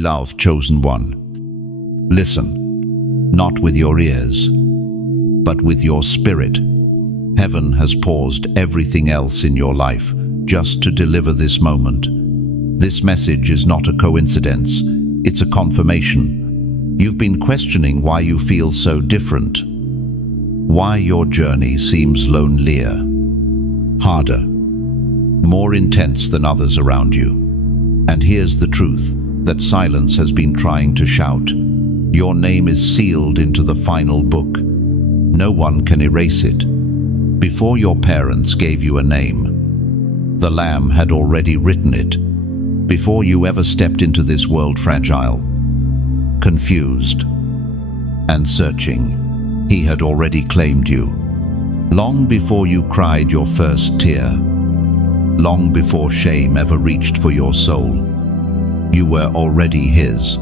Beloved chosen one, listen, not with your ears, but with your spirit. Heaven has paused everything else in your life just to deliver this moment. This message is not a coincidence, it's a confirmation. You've been questioning why you feel so different, why your journey seems lonelier, harder, more intense than others around you. And here's the truth that silence has been trying to shout. Your name is sealed into the final book. No one can erase it. Before your parents gave you a name, the Lamb had already written it. Before you ever stepped into this world fragile, confused, and searching, He had already claimed you. Long before you cried your first tear, long before shame ever reached for your soul, you were already His.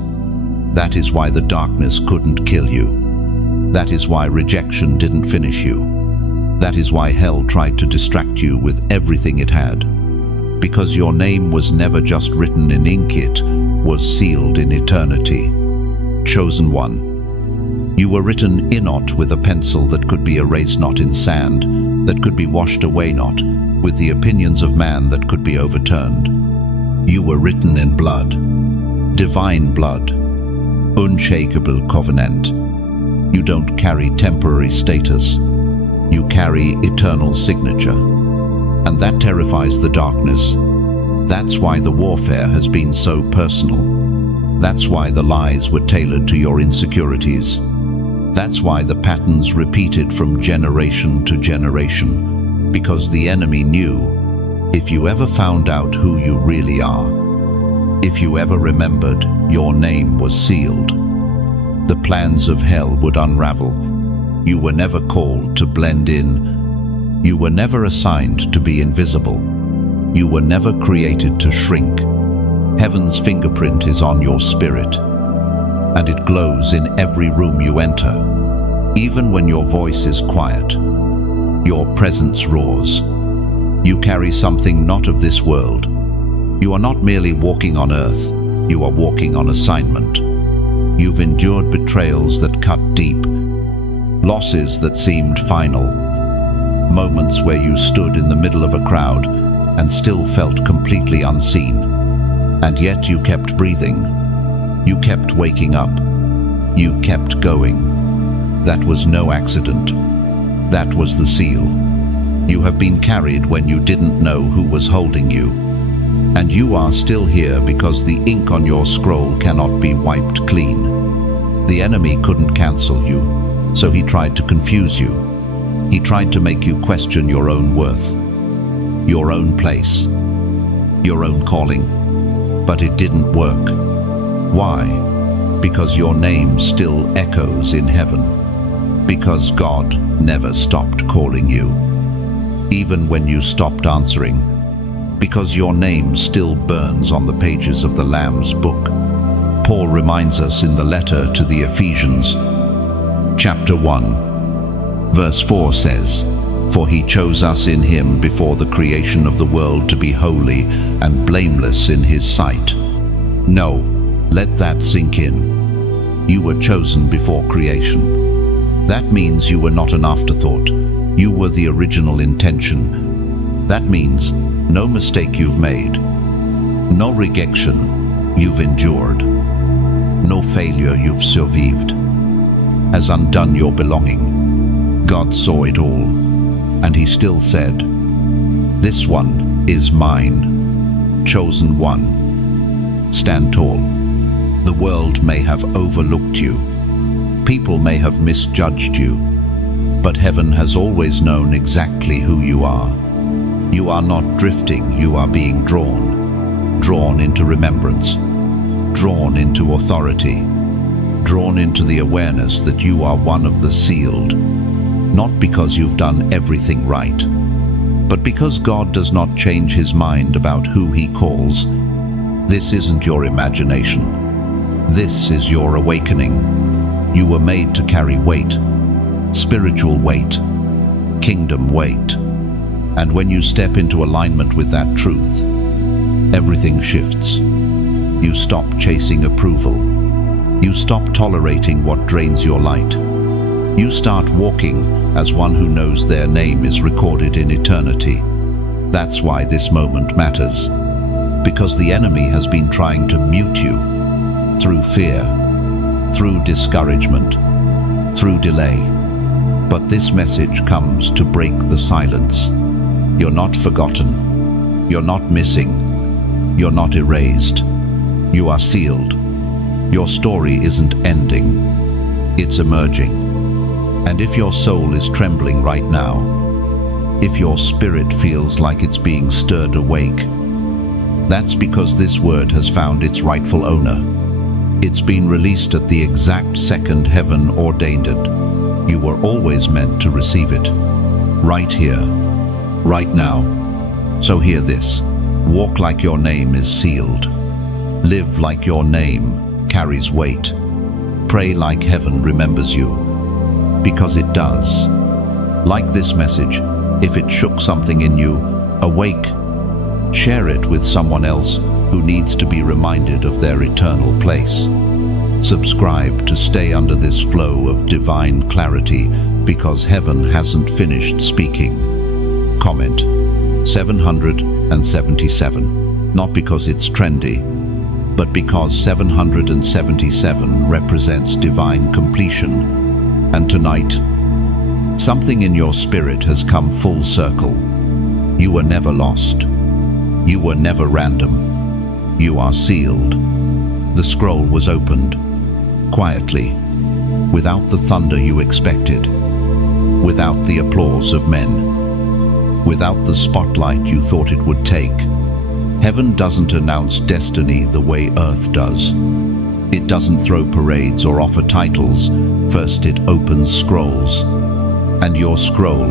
That is why the darkness couldn't kill you. That is why rejection didn't finish you. That is why hell tried to distract you with everything it had. Because your name was never just written in ink, it was sealed in eternity. Chosen one. You were written not with a pencil that could be erased, not in sand that could be washed away, not with the opinions of man that could be overturned. You were written in blood, divine blood, unshakable covenant. You don't carry temporary status, you carry eternal signature. And that terrifies the darkness. That's why the warfare has been so personal. That's why the lies were tailored to your insecurities. That's why the patterns repeated from generation to generation. Because the enemy knew, if you ever found out who you really are, if you ever remembered your name was sealed, the plans of hell would unravel. You were never called to blend in. You were never assigned to be invisible. You were never created to shrink. Heaven's fingerprint is on your spirit, and it glows in every room you enter. Even when your voice is quiet, your presence roars. You carry something not of this world. You are not merely walking on earth, you are walking on assignment. You've endured betrayals that cut deep, losses that seemed final, moments where you stood in the middle of a crowd and still felt completely unseen. And yet you kept breathing. You kept waking up. You kept going. That was no accident. That was the seal. You have been carried when you didn't know who was holding you. And you are still here because the ink on your scroll cannot be wiped clean. The enemy couldn't cancel you, so he tried to confuse you. He tried to make you question your own worth, your own place, your own calling. But it didn't work. Why? Because your name still echoes in heaven. Because God never stopped calling you, even when you stopped answering. Because your name still burns on the pages of the Lamb's book. Paul reminds us in the letter to the Ephesians, chapter 1, verse 4 says, "For he chose us in him before the creation of the world to be holy and blameless in his sight." No, let that sink in. You were chosen before creation. That means you were not an afterthought. You were the original intention. That means no mistake you've made, no rejection you've endured, no failure you've survived has undone your belonging. God saw it all, and he still said, "This one is mine, chosen one. Stand tall." The world may have overlooked you. People may have misjudged you, but heaven has always known exactly who you are. You are not drifting, you are being drawn into remembrance, drawn into authority, drawn into the awareness that you are one of the sealed, not because you've done everything right, but because God does not change his mind about who he calls. This isn't your imagination. This is your awakening. You were made to carry weight, spiritual weight, kingdom weight. And when you step into alignment with that truth, everything shifts. You stop chasing approval. You stop tolerating what drains your light. You start walking as one who knows their name is recorded in eternity. That's why this moment matters. Because the enemy has been trying to mute you through fear, through discouragement, through delay. But this message comes to break the silence. You're not forgotten. You're not missing. You're not erased. You are sealed. Your story isn't ending. It's emerging. And if your soul is trembling right now, if your spirit feels like it's being stirred awake, that's because this word has found its rightful owner. It's been released at the exact second heaven ordained it. You were always meant to receive it. Right here, right now. So hear this. Walk like your name is sealed. Live like your name carries weight. Pray like heaven remembers you. Because it does. Like this message, if it shook something in you, awake. Share it with someone else who needs to be reminded of their eternal place. Subscribe to stay under this flow of divine clarity, because heaven hasn't finished speaking. Comment 777, not because it's trendy, but because 777 represents divine completion. And tonight, something in your spirit has come full circle. You were never lost. You were never random. You are sealed. The scroll was opened, quietly, without the thunder you expected, without the applause of men, without the spotlight you thought it would take. Heaven doesn't announce destiny the way earth does. It doesn't throw parades or offer titles. First it opens scrolls. And your scroll,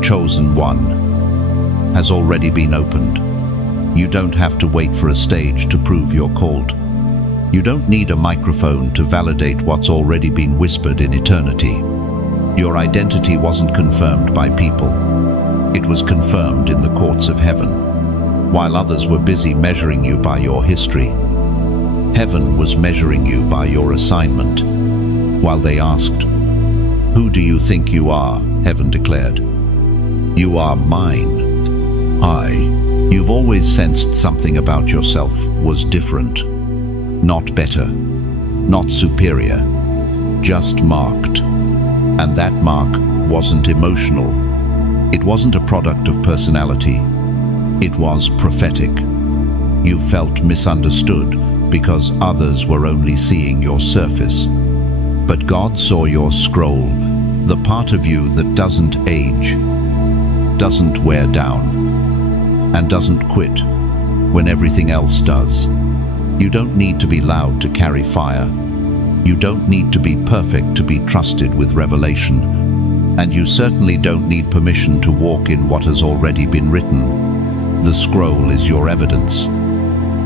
chosen one, has already been opened. You don't have to wait for a stage to prove you're called. You don't need a microphone to validate what's already been whispered in eternity. Your identity wasn't confirmed by people. It was confirmed in the courts of heaven. While others were busy measuring you by your history, heaven was measuring you by your assignment. While they asked, "Who do you think you are?" heaven declared, "You are mine." You've always sensed something about yourself was different. Not better, not superior, just marked. And that mark wasn't emotional. It wasn't a product of personality. It was prophetic. You felt misunderstood because others were only seeing your surface. But God saw your scroll, the part of you that doesn't age, doesn't wear down, and doesn't quit when everything else does. You don't need to be loud to carry fire. You don't need to be perfect to be trusted with revelation. And you certainly don't need permission to walk in what has already been written. The scroll is your evidence,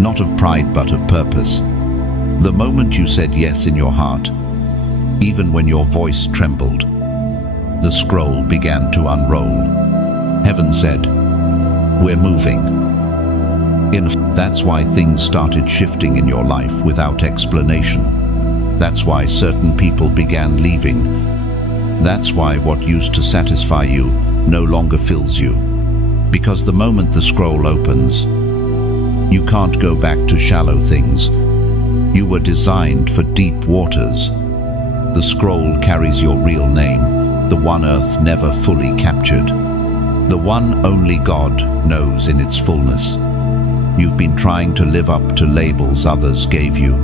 not of pride but of purpose. The moment you said yes in your heart, even when your voice trembled, the scroll began to unroll. Heaven said, "We're moving." That's why things started shifting in your life without explanation. That's why certain people began leaving. That's why what used to satisfy you no longer fills you. Because the moment the scroll opens, you can't go back to shallow things. You were designed for deep waters. The scroll carries your real name, the one earth never fully captured, the one only God knows in its fullness. You've been trying to live up to labels others gave you,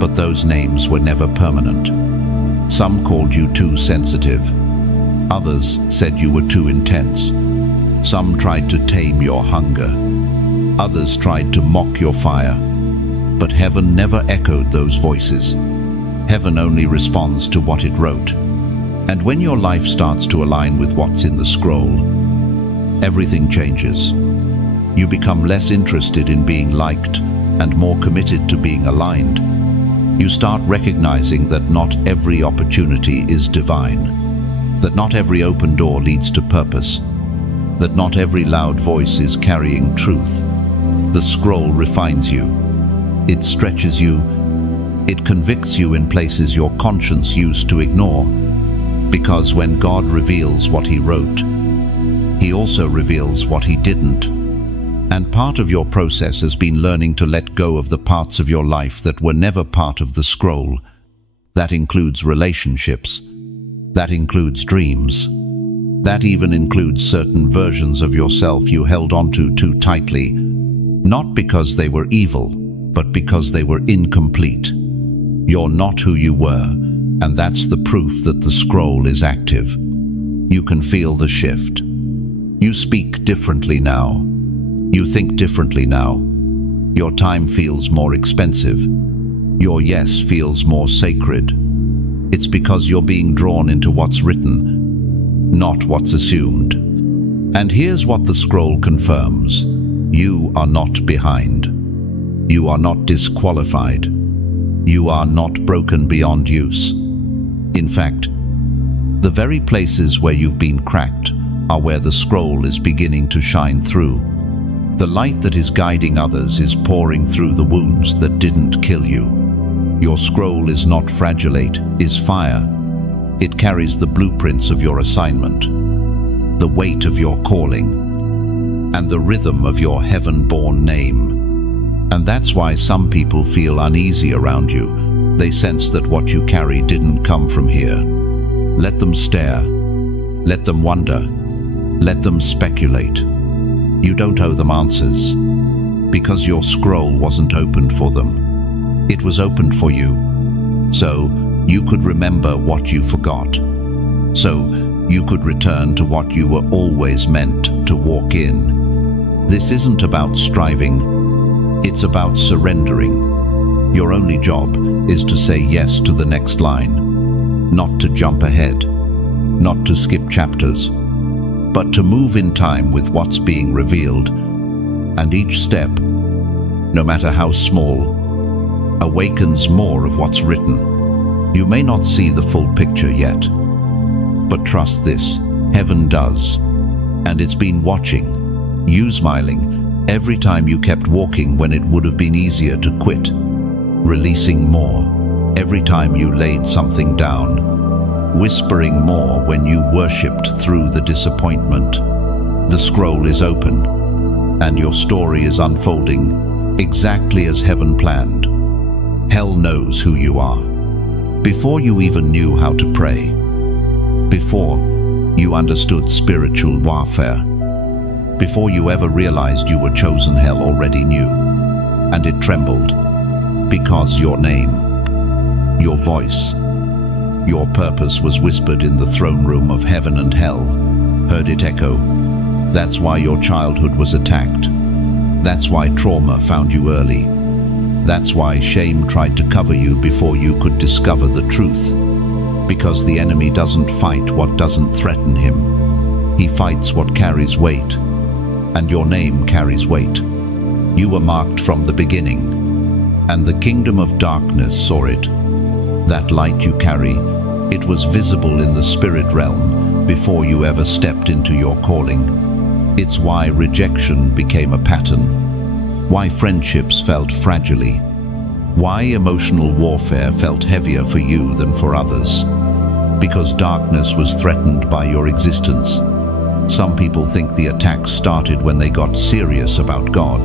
but those names were never permanent. Some called you too sensitive. Others said you were too intense. Some tried to tame your hunger. Others tried to mock your fire. But heaven never echoed those voices. Heaven only responds to what it wrote. And when your life starts to align with what's in the scroll, everything changes. You become less interested in being liked and more committed to being aligned. You start recognizing that not every opportunity is divine, that not every open door leads to purpose, that not every loud voice is carrying truth. The scroll refines you. It stretches you. It convicts you in places your conscience used to ignore. Because when God reveals what he wrote, he also reveals what he didn't. And part of your process has been learning to let go of the parts of your life that were never part of the scroll. That includes relationships. That includes dreams. That even includes certain versions of yourself you held onto too tightly, not because they were evil, but because they were incomplete. You're not who you were, and that's the proof that the scroll is active. You can feel the shift. You speak differently now. You think differently now. Your time feels more expensive. Your yes feels more sacred. It's because you're being drawn into what's written, not what's assumed. And here's what the scroll confirms. You are not behind. You are not disqualified. You are not broken beyond use. In fact, the very places where you've been cracked are where the scroll is beginning to shine through. The light that is guiding others is pouring through the wounds that didn't kill you. Your scroll is not fragilate, is fire. It carries the blueprints of your assignment, the weight of your calling, and the rhythm of your heaven-born name. And that's why some people feel uneasy around you. They sense that what you carry didn't come from here. Let them stare. Let them wonder. Let them speculate. You don't owe them answers, because your scroll wasn't opened for them. It was opened for you, so you could remember what you forgot. So you could return to what you were always meant to walk in. This isn't about striving, it's about surrendering. Your only job is to say yes to the next line, not to jump ahead, not to skip chapters, but to move in time with what's being revealed. And each step, no matter how small, awakens more of what's written. You may not see the full picture yet, but trust this, heaven does. And it's been watching, you smiling, every time you kept walking when it would have been easier to quit, releasing more, every time you laid something down, whispering more when you worshipped through the disappointment. The scroll is open, and your story is unfolding exactly as heaven planned. Hell knows who you are. Before you even knew how to pray, before you understood spiritual warfare, before you ever realized you were chosen, hell already knew. And it trembled, because your name, your voice, your purpose was whispered in the throne room of heaven, and hell heard it echo. That's why your childhood was attacked. That's why trauma found you early. That's why shame tried to cover you before you could discover the truth. Because the enemy doesn't fight what doesn't threaten him. He fights what carries weight. And your name carries weight. You were marked from the beginning, and the kingdom of darkness saw it. That light you carry, it was visible in the spirit realm before you ever stepped into your calling. It's why rejection became a pattern, why friendships felt fragile, why emotional warfare felt heavier for you than for others. Because darkness was threatened by your existence. Some people think the attack started when they got serious about God.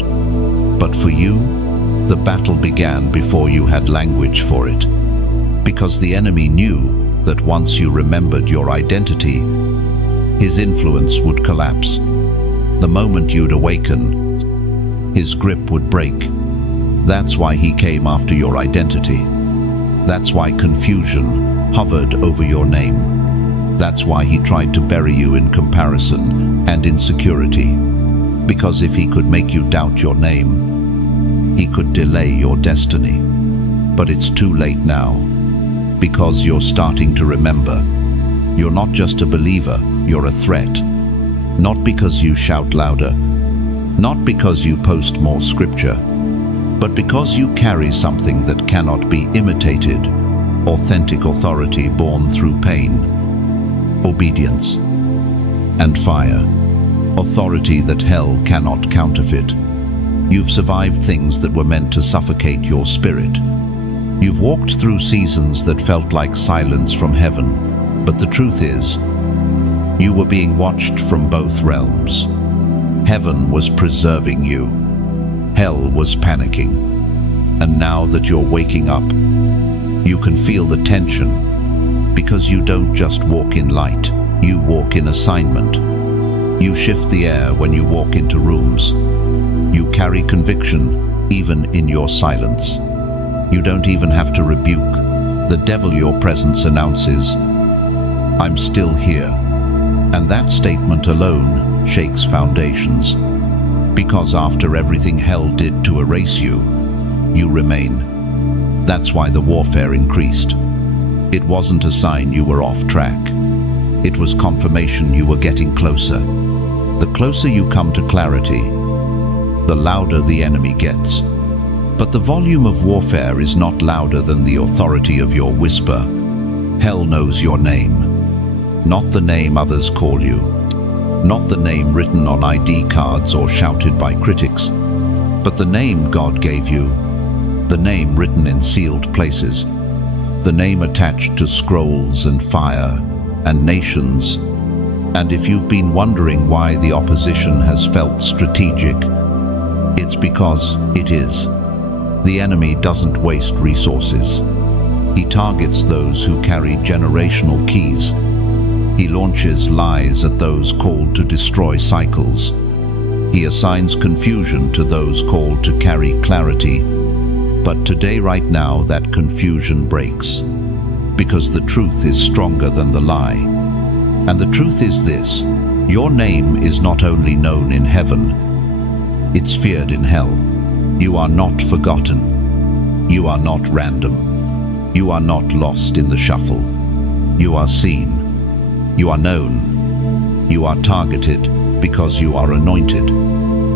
But for you, the battle began before you had language for it. Because the enemy knew that once you remembered your identity, his influence would collapse. The moment you'd awaken, his grip would break. That's why he came after your identity. That's why confusion hovered over your name. That's why he tried to bury you in comparison and insecurity. Because if he could make you doubt your name, he could delay your destiny. But it's too late now. Because you're starting to remember. You're not just a believer, you're a threat. Not because you shout louder, not because you post more scripture, but because you carry something that cannot be imitated, authentic authority born through pain, obedience, and fire, authority that hell cannot counterfeit. You've survived things that were meant to suffocate your spirit. You've walked through seasons that felt like silence from heaven, but the truth is, you were being watched from both realms. Heaven was preserving you. Hell was panicking. And now that you're waking up, you can feel the tension, because you don't just walk in light, you walk in assignment. You shift the air when you walk into rooms. You carry conviction even in your silence. You don't even have to rebuke. The devil your presence announces, I'm still here. And that statement alone shakes foundations. Because after everything hell did to erase you, you remain. That's why the warfare increased. It wasn't a sign you were off track. It was confirmation you were getting closer. The closer you come to clarity, the louder the enemy gets. But the volume of warfare is not louder than the authority of your whisper. Hell knows your name. Not the name others call you. Not the name written on ID cards or shouted by critics, but the name God gave you. The name written in sealed places. The name attached to scrolls and fire and nations. And if you've been wondering why the opposition has felt strategic, it's because it is. The enemy doesn't waste resources. He targets those who carry generational keys. He launches lies at those called to destroy cycles. He assigns confusion to those called to carry clarity. But today, right now, that confusion breaks. Because the truth is stronger than the lie. And the truth is this: your name is not only known in heaven, it's feared in hell. You are not forgotten. You are not random. You are not lost in the shuffle. You are seen. You are known. You are targeted because you are anointed.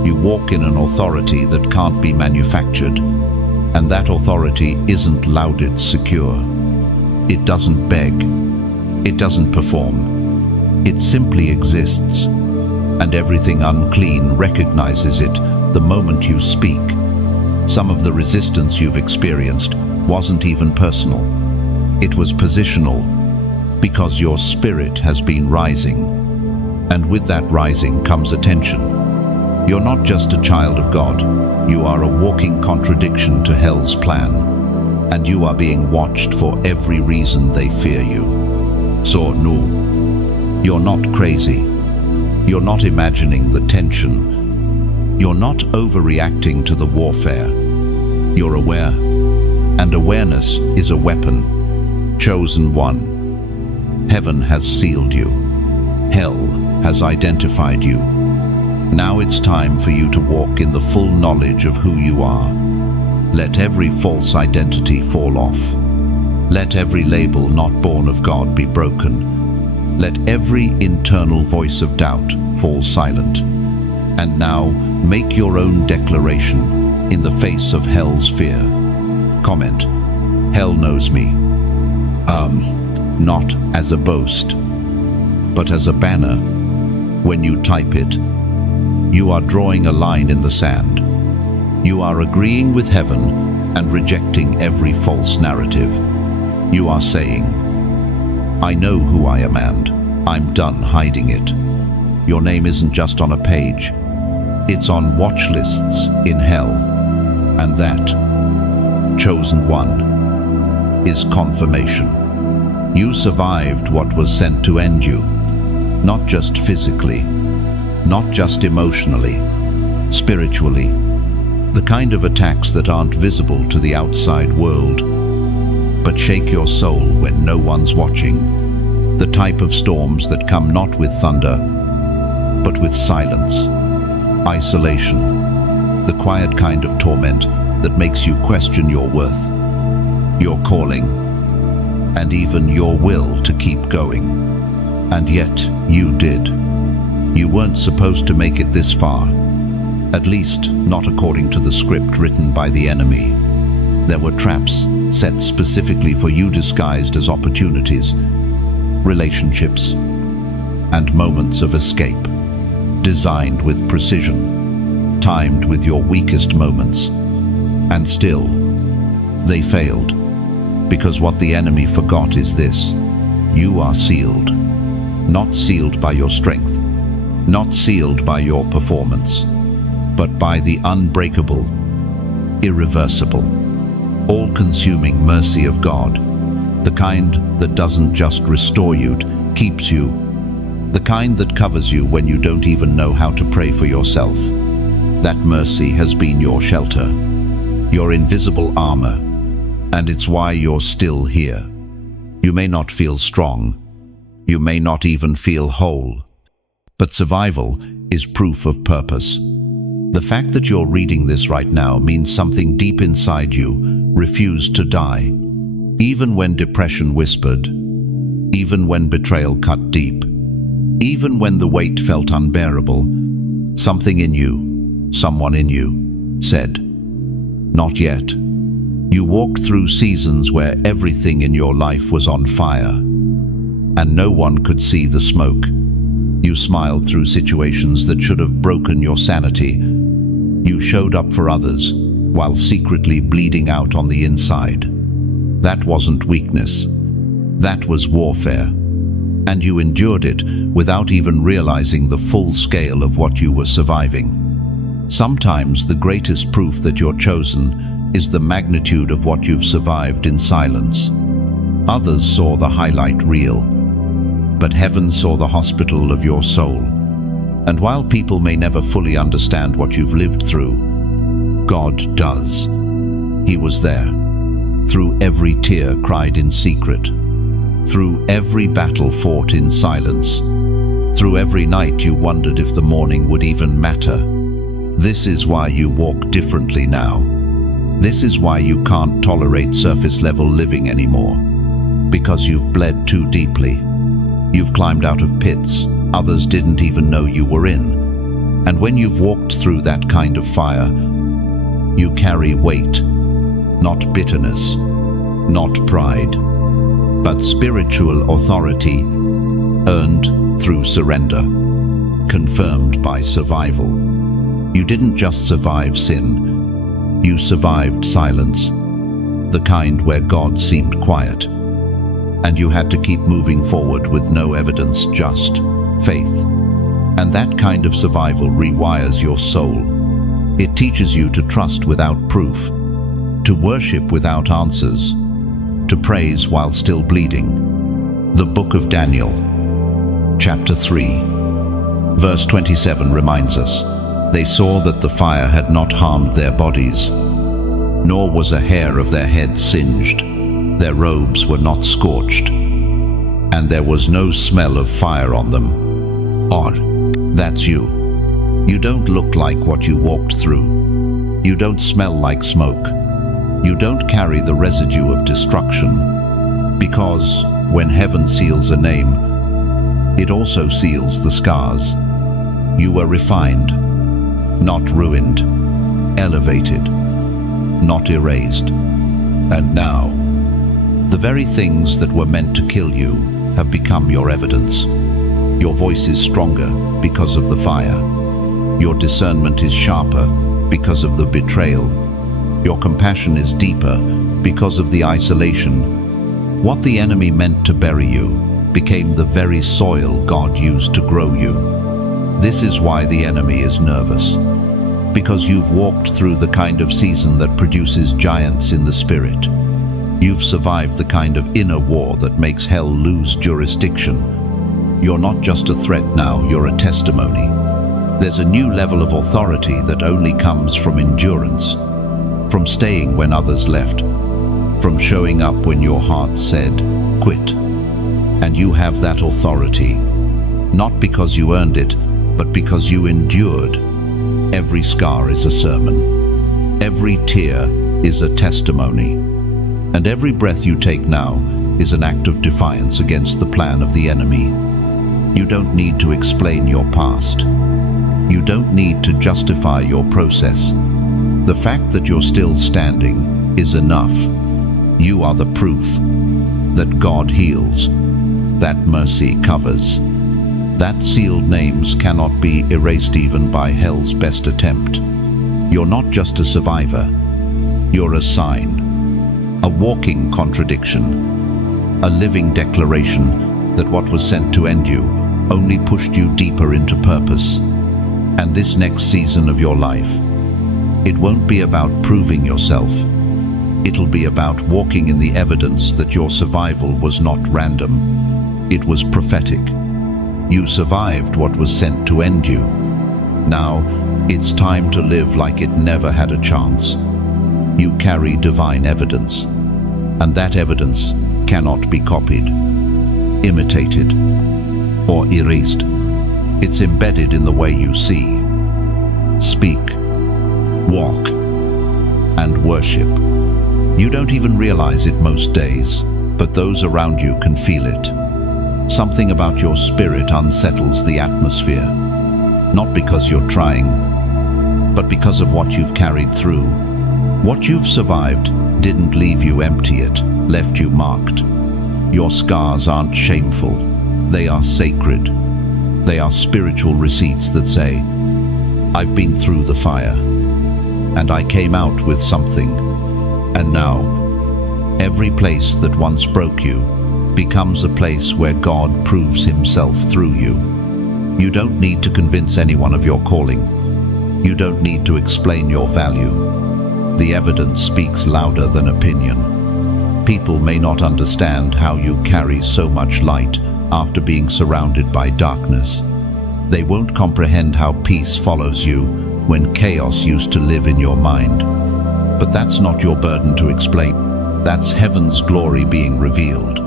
You walk in an authority that can't be manufactured. And that authority isn't loud, it's secure. It doesn't beg. It doesn't perform. It simply exists. And everything unclean recognizes it the moment you speak. Some of the resistance you've experienced wasn't even personal. It was positional, because your spirit has been rising. And with that rising comes attention. You're not just a child of God. You are a walking contradiction to hell's plan. And you are being watched for every reason they fear you. So, no, you're not crazy. You're not imagining the tension. You're not overreacting to the warfare. You're aware. And awareness is a weapon. Chosen one. Heaven has sealed you. Hell has identified you. Now it's time for you to walk in the full knowledge of who you are. Let every false identity fall off. Let every label not born of God be broken. Let every internal voice of doubt fall silent. And now, make your own declaration in the face of hell's fear. Comment: hell knows me. Not as a boast, but as a banner. When you type it, you are drawing a line in the sand. You are agreeing with heaven and rejecting every false narrative. You are saying, I know who I am and I'm done hiding it. Your name isn't just on a page. It's on watch lists in hell. And that, chosen one, is confirmation. You survived what was sent to end you. Not just physically, not just emotionally, spiritually. The kind of attacks that aren't visible to the outside world, but shake your soul when no one's watching. The type of storms that come not with thunder, but with silence, isolation. The quiet kind of torment that makes you question your worth, your calling, and even your will to keep going. And yet, you did. You weren't supposed to make it this far. At least, not according to the script written by the enemy. There were traps set specifically for you, disguised as opportunities, relationships, and moments of escape, designed with precision timed with your weakest moments. And still, they failed. Because what the enemy forgot is this: you are sealed. Not sealed by your strength, not sealed by your performance, but by the unbreakable, irreversible, all-consuming mercy of God, the kind that doesn't just restore you, keeps you, the kind that covers you when you don't even know how to pray for yourself. That mercy has been your shelter, your invisible armor, and it's why you're still here. You may not feel strong, you may not even feel whole, but survival is proof of purpose. The fact that you're reading this right now means something deep inside you refused to die. Even when depression whispered, even when betrayal cut deep, even when the weight felt unbearable, something in you, someone in you, said, "Not yet." You walked through seasons where everything in your life was on fire, and no one could see the smoke. You smiled through situations that should have broken your sanity. You showed up for others while secretly bleeding out on the inside. That wasn't weakness. That was warfare. And you endured it without even realizing the full scale of what you were surviving. Sometimes the greatest proof that you're chosen is the magnitude of what you've survived in silence. Others saw the highlight reel, but heaven saw the hospital of your soul. And while people may never fully understand what you've lived through, God does. He was there, through every tear cried in secret, through every battle fought in silence, through every night you wondered if the morning would even matter. This is why you walk differently now. This is why you can't tolerate surface-level living anymore. Because you've bled too deeply. You've climbed out of pits others didn't even know you were in. And when you've walked through that kind of fire, you carry weight, not bitterness, not pride, but spiritual authority earned through surrender, confirmed by survival. You didn't just survive sin, you survived silence, the kind where God seemed quiet. And you had to keep moving forward with no evidence, just faith. And that kind of survival rewires your soul. It teaches you to trust without proof, to worship without answers, to praise while still bleeding. The Book of Daniel, chapter 3, verse 27 reminds us, "They saw that the fire had not harmed their bodies, nor was a hair of their head singed. Their robes were not scorched, and there was no smell of fire on them." Odd, that's you. You don't look like what you walked through. You don't smell like smoke. You don't carry the residue of destruction. Because when heaven seals a name, it also seals the scars. You were refined, not ruined, elevated, not erased. And now, the very things that were meant to kill you have become your evidence. Your voice is stronger because of the fire. Your discernment is sharper because of the betrayal. Your compassion is deeper because of the isolation. What the enemy meant to bury you became the very soil God used to grow you. This is why the enemy is nervous. Because you've walked through the kind of season that produces giants in the spirit. You've survived the kind of inner war that makes hell lose jurisdiction. You're not just a threat now, you're a testimony. There's a new level of authority that only comes from endurance, from staying when others left, from showing up when your heart said, quit. And you have that authority, not because you earned it, but because you endured. Every scar is a sermon. Every tear is a testimony. And every breath you take now is an act of defiance against the plan of the enemy. You don't need to explain your past. You don't need to justify your process. The fact that you're still standing is enough. You are the proof that God heals, that mercy covers, That sealed names cannot be erased even by hell's best attempt. You're not just a survivor. You're a sign, a walking contradiction, a living declaration that what was sent to end you only pushed you deeper into purpose. And this next season of your life, it won't be about proving yourself. It'll be about walking in the evidence that your survival was not random. It was prophetic. You survived what was sent to end you. Now, it's time to live like it never had a chance. You carry divine evidence, and that evidence cannot be copied, imitated, or erased. It's embedded in the way you see, speak, walk, and worship. You don't even realize it most days, but those around you can feel it. Something about your spirit unsettles the atmosphere, not because you're trying, but because of what you've carried through. What you've survived didn't leave you empty, it left you marked. Your scars aren't shameful, they are sacred. They are spiritual receipts that say, I've been through the fire, and I came out with something. And now, every place that once broke you becomes a place where God proves himself through you. You don't need to convince anyone of your calling. You don't need to explain your value. The evidence speaks louder than opinion. People may not understand how you carry so much light after being surrounded by darkness. They won't comprehend how peace follows you when chaos used to live in your mind. But that's not your burden to explain. That's heaven's glory being revealed.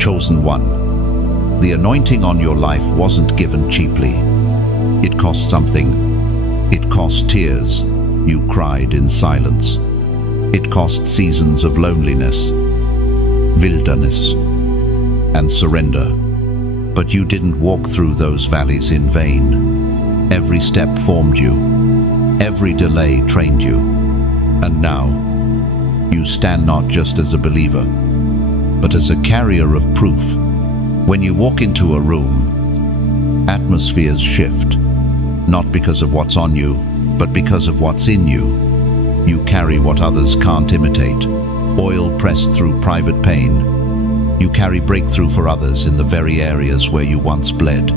Chosen one. The anointing on your life wasn't given cheaply. It cost something. It cost tears. You cried in silence. It cost seasons of loneliness, wilderness, and surrender. But you didn't walk through those valleys in vain. Every step formed you. Every delay trained you. And now, you stand not just as a believer, but as a carrier of proof. When you walk into a room, atmospheres shift, not because of what's on you, but because of what's in you. You carry what others can't imitate, oil pressed through private pain. You carry breakthrough for others in the very areas where you once bled.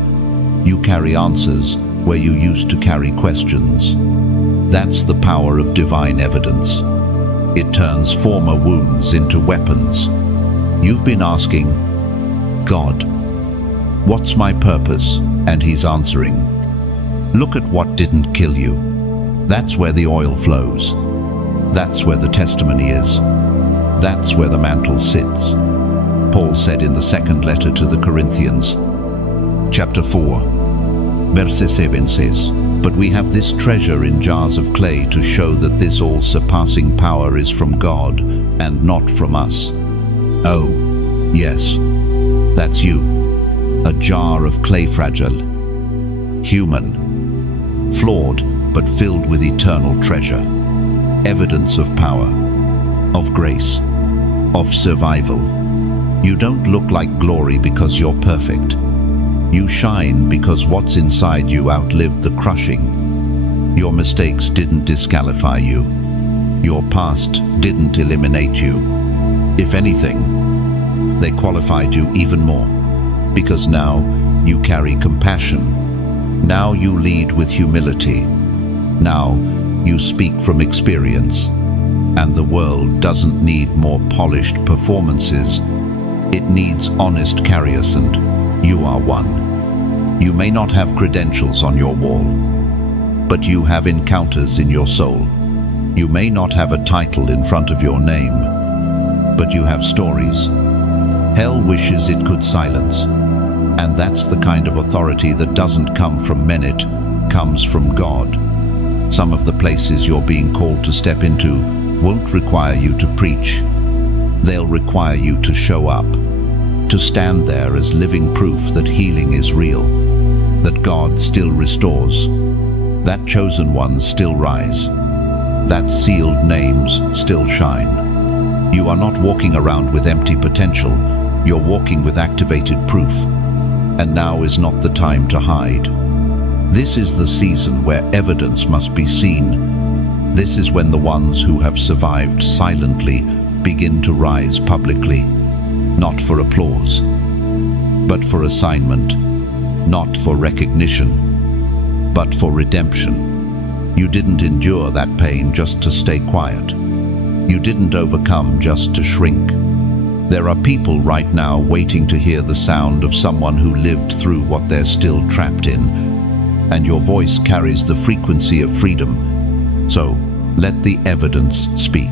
You carry answers where you used to carry questions. That's the power of divine evidence. It turns former wounds into weapons. You've been asking, God, what's my purpose? And he's answering, look at what didn't kill you. That's where the oil flows. That's where the testimony is. That's where the mantle sits. Paul said in the second letter to the Corinthians, chapter 4, verse 7 says, but we have this treasure in jars of clay to show that this all-surpassing power is from God and not from us. Oh, yes, that's you, a jar of clay, fragile, human, flawed, but filled with eternal treasure, evidence of power, of grace, of survival. You don't look like glory because you're perfect. You shine because what's inside you outlived the crushing. Your mistakes didn't disqualify you. Your past didn't eliminate you. If anything, they qualified you even more, because now you carry compassion. Now you lead with humility. Now you speak from experience. And the world doesn't need more polished performances. It needs honest carriers, and you are one. You may not have credentials on your wall, but you have encounters in your soul. You may not have a title in front of your name, but you have stories. Hell wishes it could silence, and that's the kind of authority that doesn't come from men, it comes from God. Some of the places you're being called to step into won't require you to preach. They'll require you to show up, to stand there as living proof that healing is real, that God still restores, that chosen ones still rise, that sealed names still shine. You are not walking around with empty potential, you're walking with activated proof. And now is not the time to hide. This is the season where evidence must be seen. This is when the ones who have survived silently begin to rise publicly, not for applause, but for assignment, not for recognition, but for redemption. You didn't endure that pain just to stay quiet. You didn't overcome just to shrink. There are people right now waiting to hear the sound of someone who lived through what they're still trapped in, and your voice carries the frequency of freedom. So, let the evidence speak.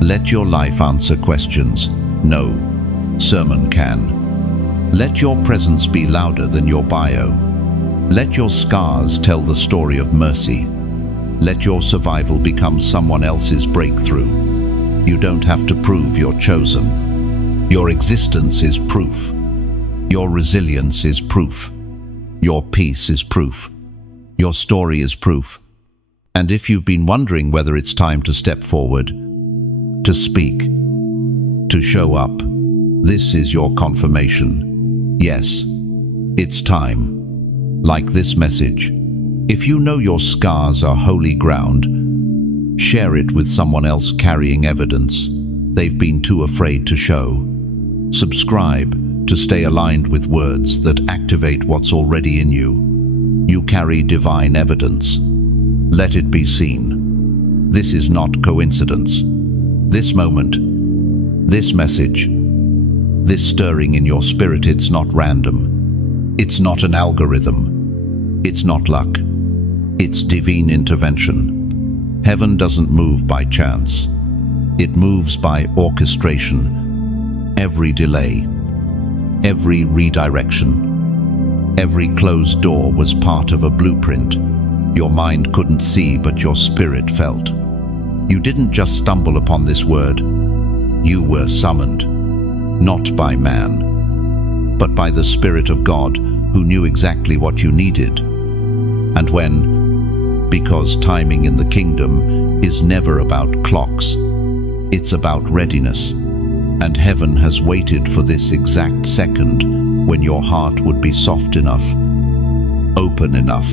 Let your life answer questions. No sermon can. Let your presence be louder than your bio. Let your scars tell the story of mercy. Let your survival become someone else's breakthrough. You don't have to prove you're chosen. Your existence is proof. Your resilience is proof. Your peace is proof. Your story is proof. And if you've been wondering whether it's time to step forward, to speak, to show up, this is your confirmation. Yes, it's time. Like this message. If you know your scars are holy ground, share it with someone else carrying evidence they've been too afraid to show. Subscribe to stay aligned with words that activate what's already in you. You carry divine evidence. Let it be seen. This is not coincidence. This moment, this message, this stirring in your spirit, it's not random. It's not an algorithm. It's not luck. It's divine intervention. Heaven doesn't move by chance. It moves by orchestration. Every delay, every redirection, every closed door was part of a blueprint. Your mind couldn't see, but your spirit felt. You didn't just stumble upon this word. You were summoned, not by man, but by the Spirit of God, who knew exactly what you needed. And when, because timing in the kingdom is never about clocks, it's about readiness. And heaven has waited for this exact second when your heart would be soft enough, open enough,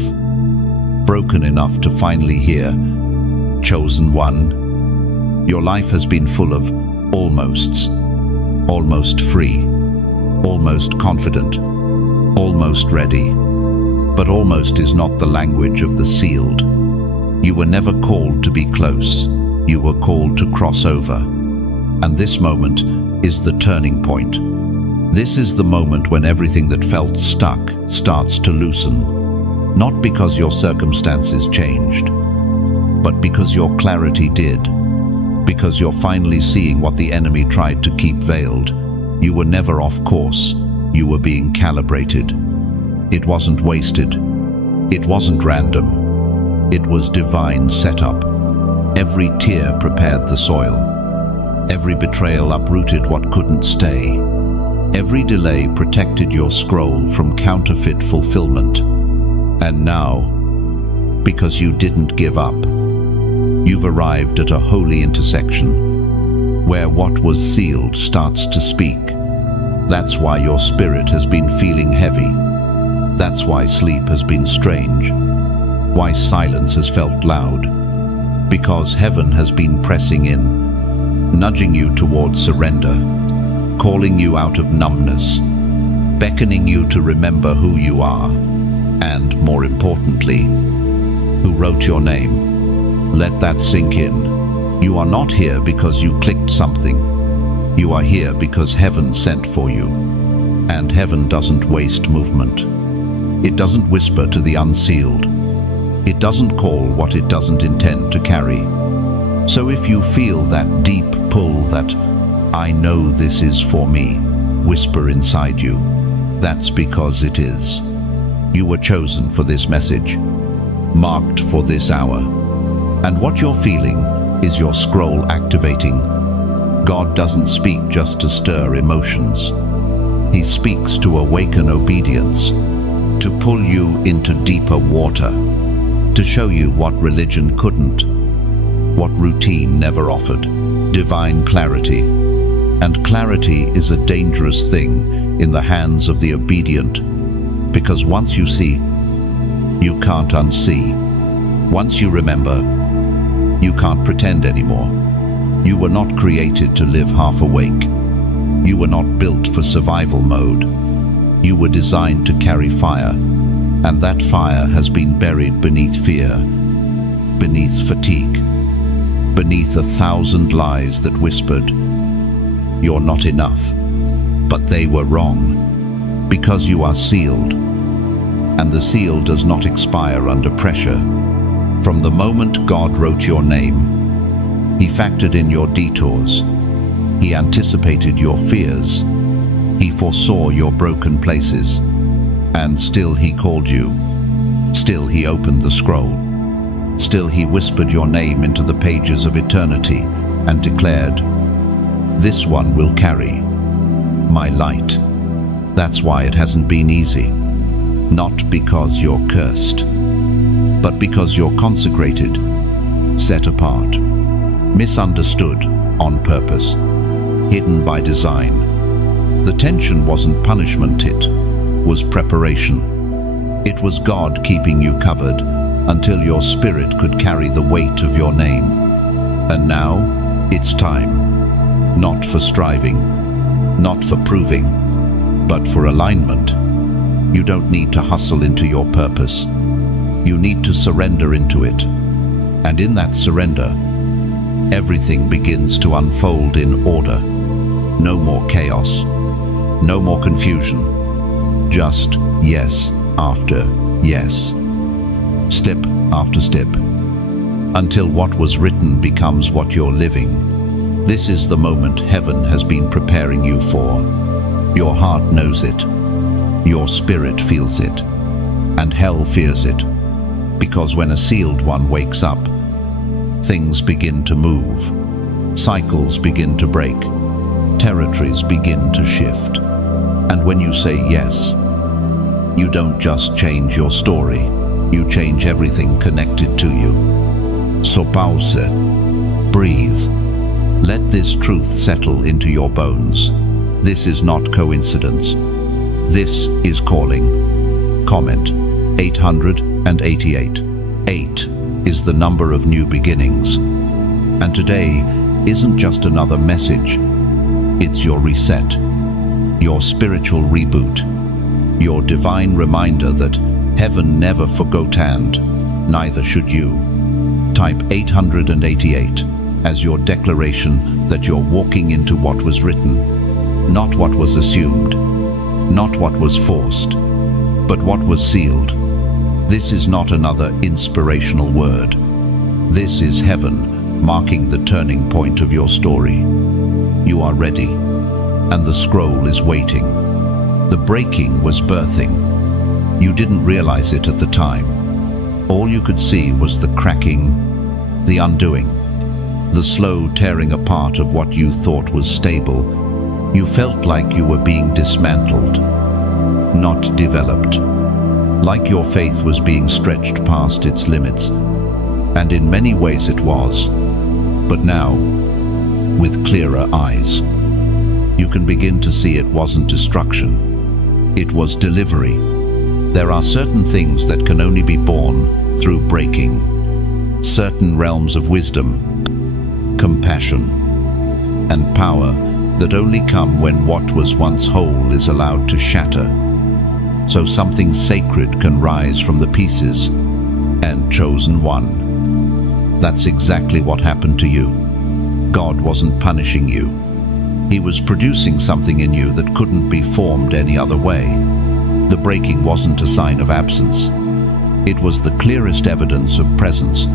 broken enough to finally hear, chosen one. Your life has been full of almosts, almost free, almost confident, almost ready. But almost is not the language of the sealed. You were never called to be close. You were called to cross over. And this moment is the turning point. This is the moment when everything that felt stuck starts to loosen. Not because your circumstances changed, but because your clarity did. Because you're finally seeing what the enemy tried to keep veiled. You were never off course. You were being calibrated. It wasn't wasted. It wasn't random. It was divine setup. Every tear prepared the soil. Every betrayal uprooted what couldn't stay. Every delay protected your scroll from counterfeit fulfillment. And now, because you didn't give up, you've arrived at a holy intersection where what was sealed starts to speak. That's why your spirit has been feeling heavy. That's why sleep has been strange. Why silence has felt loud. Because heaven has been pressing in, nudging you towards surrender, calling you out of numbness, beckoning you to remember who you are, and, more importantly, who wrote your name. Let that sink in. You are not here because you clicked something. You are here because heaven sent for you. And heaven doesn't waste movement. It doesn't whisper to the unsealed. It doesn't call what it doesn't intend to carry. So if you feel that deep pull, that "I know this is for me," whisper inside you, that's because it is. You were chosen for this message, marked for this hour. And what you're feeling is your scroll activating. God doesn't speak just to stir emotions. He speaks to awaken obedience, to pull you into deeper water, to show you what religion couldn't, what routine never offered, divine clarity. And clarity is a dangerous thing in the hands of the obedient. Because once you see, you can't unsee. Once you remember, you can't pretend anymore. You were not created to live half awake. You were not built for survival mode. You were designed to carry fire, and that fire has been buried beneath fear, beneath fatigue, beneath 1,000 lies that whispered, "You're not enough." But they were wrong, because you are sealed, and the seal does not expire under pressure. From the moment God wrote your name, He factored in your detours. He anticipated your fears. He foresaw your broken places. And still He called you. Still He opened the scroll. Still He whispered your name into the pages of eternity and declared, "This one will carry my light." That's why it hasn't been easy. Not because you're cursed, but because you're consecrated, set apart, misunderstood on purpose, hidden by design. The tension wasn't punishment, it was preparation. It was God keeping you covered until your spirit could carry the weight of your name. And now, it's time. Not for striving, not for proving, but for alignment. You don't need to hustle into your purpose. You need to surrender into it. And in that surrender, everything begins to unfold in order. No more chaos, no more confusion. Just yes after yes. Step after step. Until what was written becomes what you're living. This is the moment heaven has been preparing you for. Your heart knows it. Your spirit feels it. And hell fears it. Because when a sealed one wakes up, things begin to move. Cycles begin to break. Territories begin to shift. And when you say yes, you don't just change your story, you change everything connected to you. So pause, breathe. Let this truth settle into your bones. This is not coincidence. This is calling. Comment 888. 8 is the number of new beginnings. And today isn't just another message. It's your reset, your spiritual reboot, your divine reminder that heaven never forgot, and neither should you. Type 888 as your declaration that you're walking into what was written, not what was assumed, not what was forced, but what was sealed. This is not another inspirational word. This is heaven marking the turning point of your story. You are ready, and the scroll is waiting. The breaking was birthing. You didn't realize it at the time. All you could see was the cracking, the undoing, the slow tearing apart of what you thought was stable. You felt like you were being dismantled, not developed. Like your faith was being stretched past its limits. And in many ways it was. But now, with clearer eyes, you can begin to see it wasn't destruction. It was delivery. There are certain things that can only be born through breaking. Certain realms of wisdom, compassion, and power that only come when what was once whole is allowed to shatter. So something sacred can rise from the pieces. And chosen one. That's exactly what happened to you. God wasn't punishing you. He was producing something in you that couldn't be formed any other way. The breaking wasn't a sign of absence. It was the clearest evidence of presence,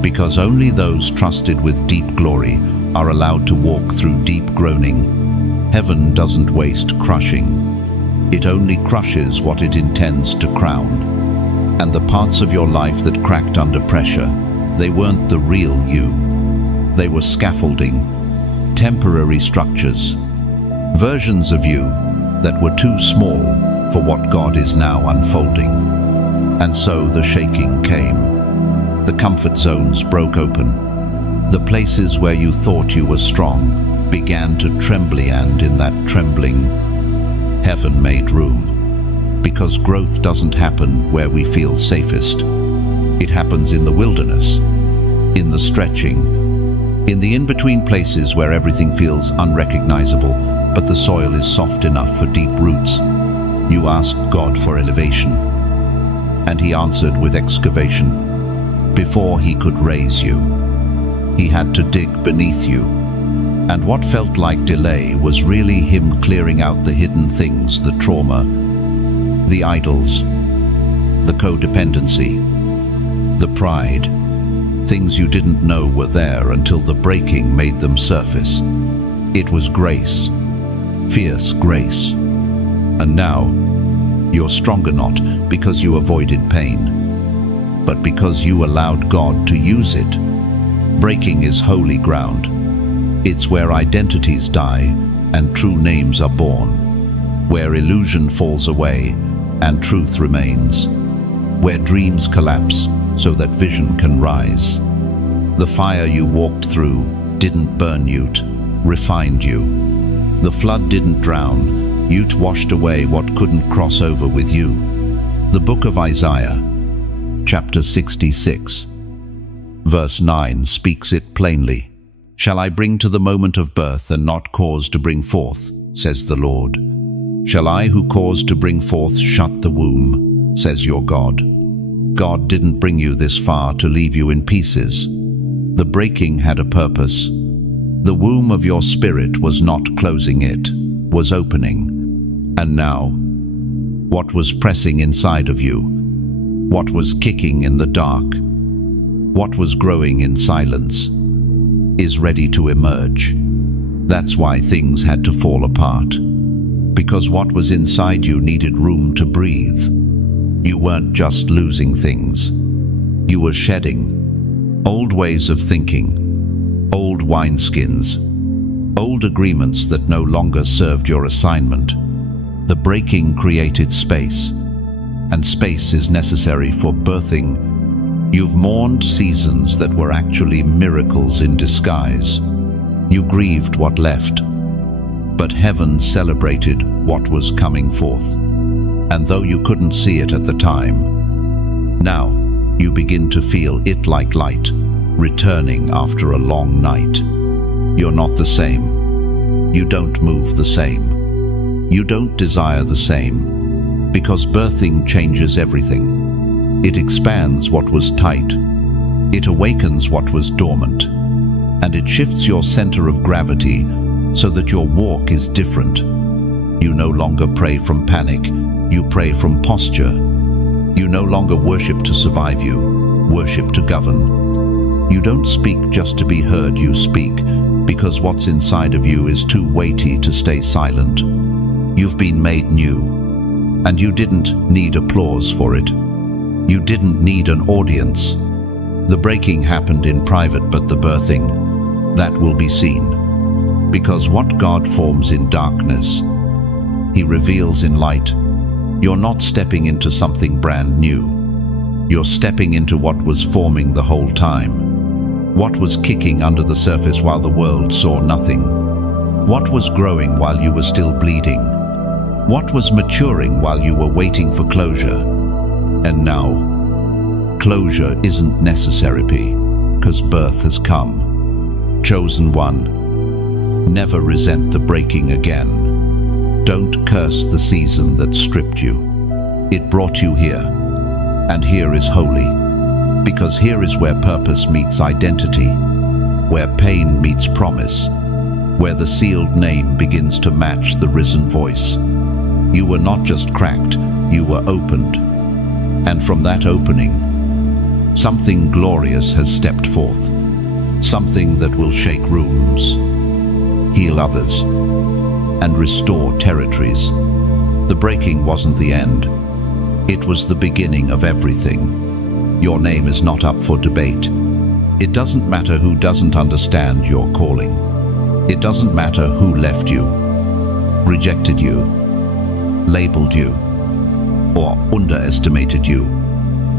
because only those trusted with deep glory are allowed to walk through deep groaning. Heaven doesn't waste crushing. It only crushes what it intends to crown. And the parts of your life that cracked under pressure, they weren't the real you. They were scaffolding, temporary structures, versions of you that were too small for what God is now unfolding. And so the shaking came. The comfort zones broke open. The places where you thought you were strong began to tremble, and in that trembling, heaven made room. Because growth doesn't happen where we feel safest. It happens in the wilderness, in the stretching, in the in-between places where everything feels unrecognizable, but the soil is soft enough for deep roots. You asked God for elevation, and He answered with excavation. Before He could raise you, He had to dig beneath you. And what felt like delay was really Him clearing out the hidden things, the trauma, the idols, the codependency, the pride, things you didn't know were there until the breaking made them surface. It was grace, fierce grace. And now, you're stronger not because you avoided pain, but because you allowed God to use it. Breaking is holy ground. It's where identities die and true names are born, where illusion falls away and truth remains, where dreams collapse so that vision can rise. The fire you walked through didn't burn you, it refined you. The flood didn't drown you, it washed away what couldn't cross over with you. The book of Isaiah, chapter 66, verse 9 speaks it plainly. Shall I bring to the moment of birth and not cause to bring forth, says the Lord? Shall I who caused to bring forth shut the womb, says your God? God didn't bring you this far to leave you in pieces. The breaking had a purpose. The womb of your spirit was not closing, it was opening. And now, what was pressing inside of you, what was kicking in the dark, what was growing in silence, is ready to emerge. That's why things had to fall apart. Because what was inside you needed room to breathe. You weren't just losing things. You were shedding old ways of thinking, old wineskins, old agreements that no longer served your assignment. The breaking created space, and space is necessary for birthing. You've mourned seasons that were actually miracles in disguise. You grieved what left, but heaven celebrated what was coming forth. And though you couldn't see it at the time, now you begin to feel it like light, returning after a long night. You're not the same. You don't move the same. You don't desire the same, because birthing changes everything. It expands what was tight. It awakens what was dormant. And it shifts your center of gravity so that your walk is different. You no longer pray from panic. You pray from posture. You no longer worship to survive, you worship to govern. You don't speak just to be heard, you speak because what's inside of you is too weighty to stay silent. You've been made new, and you didn't need applause for it. You didn't need an audience. The breaking happened in private, but the birthing, that will be seen. Because what God forms in darkness, He reveals in light. You're not stepping into something brand new. You're stepping into what was forming the whole time. What was kicking under the surface while the world saw nothing. What was growing while you were still bleeding. What was maturing while you were waiting for closure. And now, closure isn't necessary because birth has come. Chosen one, never resent the breaking again. Don't curse the season that stripped you. It brought you here, and here is holy, because here is where purpose meets identity, where pain meets promise, where the sealed name begins to match the risen voice. You were not just cracked, you were opened. And from that opening, something glorious has stepped forth. Something that will shake rooms, heal others, and restore territories. The breaking wasn't the end. It was the beginning of everything. Your name is not up for debate. It doesn't matter who doesn't understand your calling. It doesn't matter who left you, rejected you, labeled you, or underestimated you.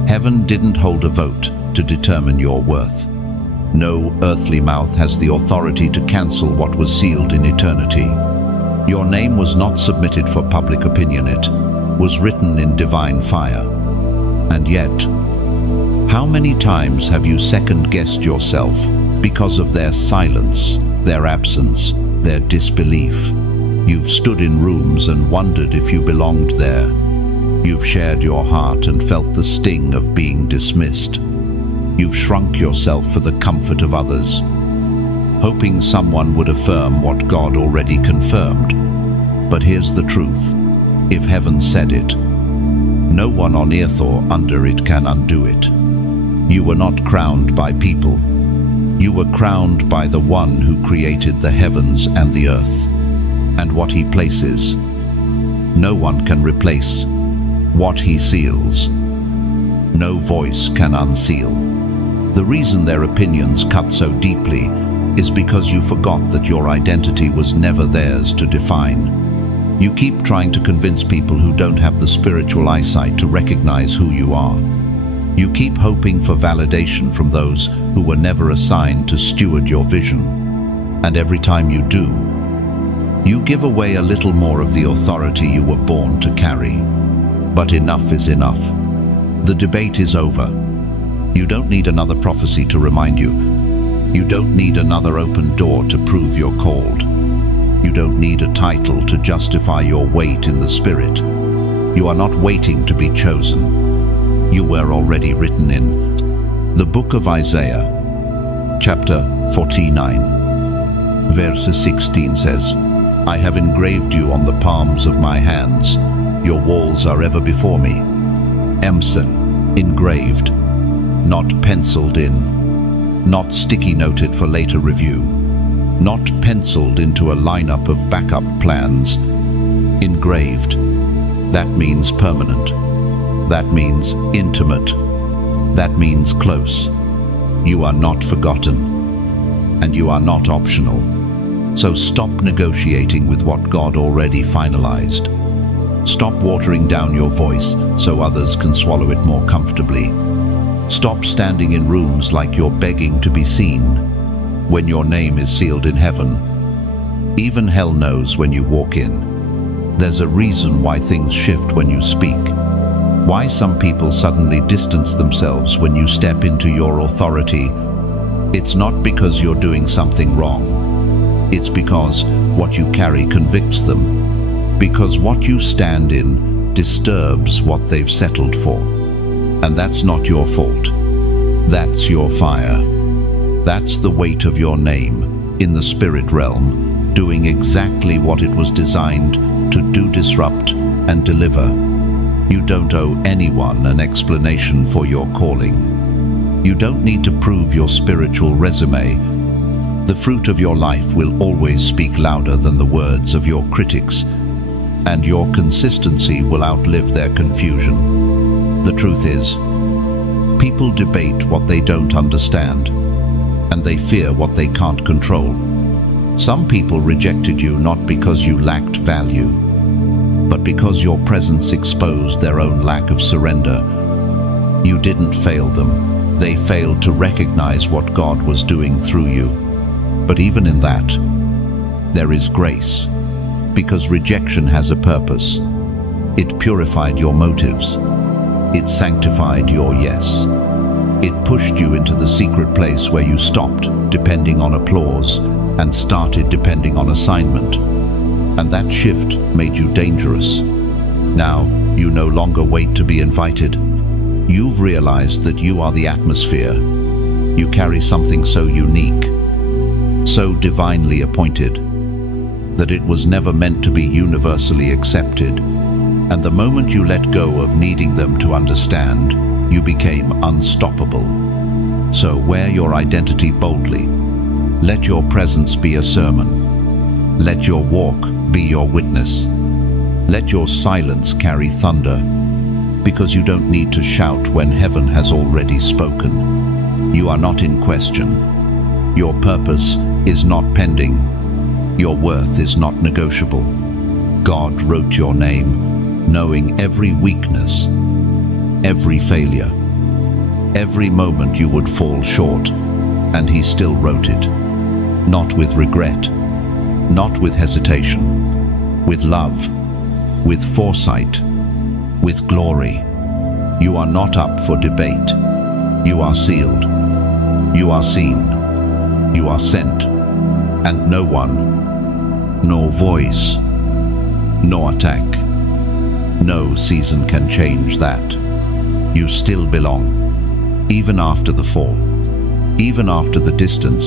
Heaven didn't hold a vote to determine your worth. No earthly mouth has the authority to cancel what was sealed in eternity. Your name was not submitted for public opinion, it was written in divine fire. And yet, how many times have you second-guessed yourself because of their silence, their absence, their disbelief? You've stood in rooms and wondered if you belonged there. You've shared your heart and felt the sting of being dismissed. You've shrunk yourself for the comfort of others, hoping someone would affirm what God already confirmed. But here's the truth. If heaven said it, no one on earth or under it can undo it. You were not crowned by people. You were crowned by the one who created the heavens and the earth. And what he places, no one can replace. What he seals, no voice can unseal. The reason their opinions cut so deeply is because you forgot that your identity was never theirs to define. You keep trying to convince people who don't have the spiritual eyesight to recognize who you are. You keep hoping for validation from those who were never assigned to steward your vision. And every time you do, you give away a little more of the authority you were born to carry. But enough is enough. The debate is over. You don't need another prophecy to remind you. You don't need another open door to prove you're called. You don't need a title to justify your weight in the Spirit. You are not waiting to be chosen. You were already written in. The book of Isaiah, chapter 49, verse 16 says, I have engraved you on the palms of my hands. Your walls are ever before me. Emerson, engraved, not penciled in, not sticky noted for later review, not penciled into a lineup of backup plans. Engraved, that means permanent. That means intimate. That means close. You are not forgotten, and you are not optional. So stop negotiating with what God already finalized. Stop watering down your voice so others can swallow it more comfortably. Stop standing in rooms like you're begging to be seen when your name is sealed in heaven. Even hell knows when you walk in. There's a reason why things shift when you speak. Why some people suddenly distance themselves when you step into your authority. It's not because you're doing something wrong. It's because what you carry convicts them. Because what you stand in disturbs what they've settled for. And that's not your fault. That's your fire. That's the weight of your name in the spirit realm, doing exactly what it was designed to do: disrupt and deliver. You don't owe anyone an explanation for your calling. You don't need to prove your spiritual resume. The fruit of your life will always speak louder than the words of your critics, and your consistency will outlive their confusion. The truth is, people debate what they don't understand, and they fear what they can't control. Some people rejected you not because you lacked value, but because your presence exposed their own lack of surrender. You didn't fail them. They failed to recognize what God was doing through you. But even in that, there is grace, because rejection has a purpose. It purified your motives. It sanctified your yes. It pushed you into the secret place where you stopped depending on applause and started depending on assignment. And that shift made you dangerous. Now, you no longer wait to be invited. You've realized that you are the atmosphere. You carry something so unique, so divinely appointed, that it was never meant to be universally accepted. And the moment you let go of needing them to understand, you became unstoppable. So wear your identity boldly. Let your presence be a sermon. Let your walk be your witness. Let your silence carry thunder, because you don't need to shout when heaven has already spoken. You are not in question. Your purpose is not pending. Your worth is not negotiable. God wrote your name, knowing every weakness, every failure, every moment you would fall short, and He still wrote it. Not with regret, not with hesitation, with love, with foresight, with glory. You are not up for debate. You are sealed. You are seen. You are sent. And no one, nor voice, nor attack, no season can change that. You still belong, even after the fall, even after the distance,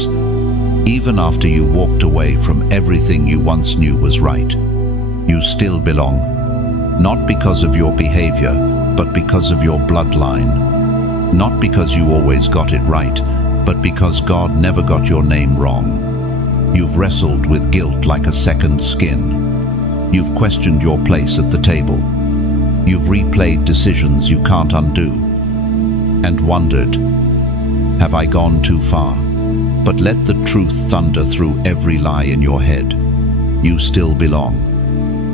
even after you walked away from everything you once knew was right. You still belong, not because of your behavior, but because of your bloodline. Not because you always got it right, but because God never got your name wrong. You've wrestled with guilt like a second skin. You've questioned your place at the table. You've replayed decisions you can't undo. And wondered, have I gone too far? But let the truth thunder through every lie in your head. You still belong.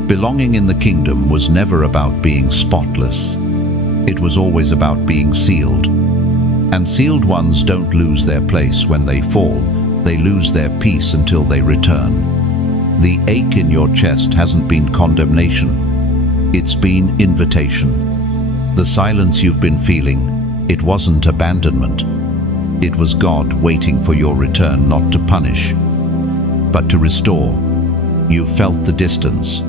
Belonging in the kingdom was never about being spotless. It was always about being sealed. And sealed ones don't lose their place when they fall. They lose their peace until they return. The ache in your chest hasn't been condemnation. It's been invitation. The silence you've been feeling, it wasn't abandonment. It was God waiting for your return, not to punish, but to restore. You felt the distance.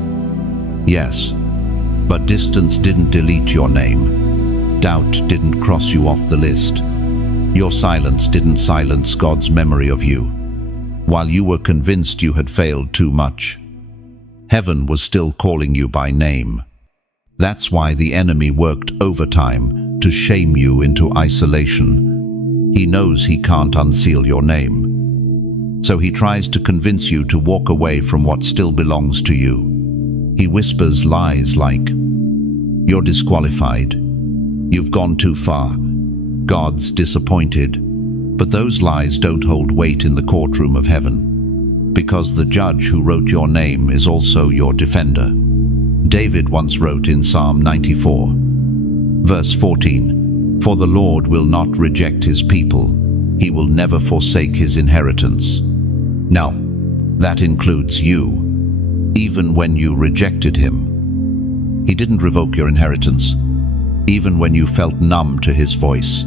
Yes, but distance didn't delete your name. Doubt didn't cross you off the list. Your silence didn't silence God's memory of you. While you were convinced you had failed too much, heaven was still calling you by name. That's why the enemy worked overtime to shame you into isolation. He knows he can't unseal your name. So he tries to convince you to walk away from what still belongs to you. He whispers lies like, you're disqualified. You've gone too far. God's disappointed. But those lies don't hold weight in the courtroom of heaven, because the judge who wrote your name is also your defender. David once wrote in Psalm 94, verse 14, "For the Lord will not reject his people. He will never forsake his inheritance." Now, that includes you. Even when you rejected him, he didn't revoke your inheritance. Even when you felt numb to his voice,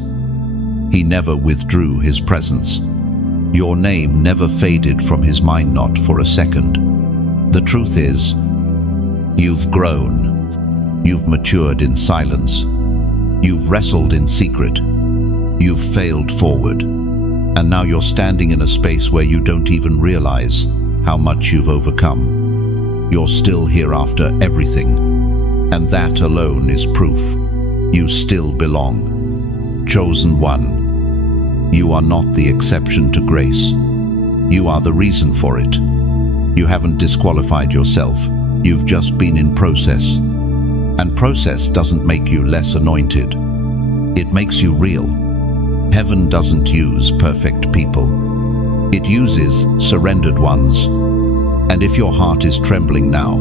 he never withdrew his presence. Your name never faded from his mind, not for a second. The truth is, you've grown. You've matured in silence. You've wrestled in secret. You've failed forward. And now you're standing in a space where you don't even realize how much you've overcome. You're still here after everything. And that alone is proof. You still belong. Chosen one. You are not the exception to grace. You are the reason for it. You haven't disqualified yourself. You've just been in process. And process doesn't make you less anointed. It makes you real. Heaven doesn't use perfect people. It uses surrendered ones. And if your heart is trembling now,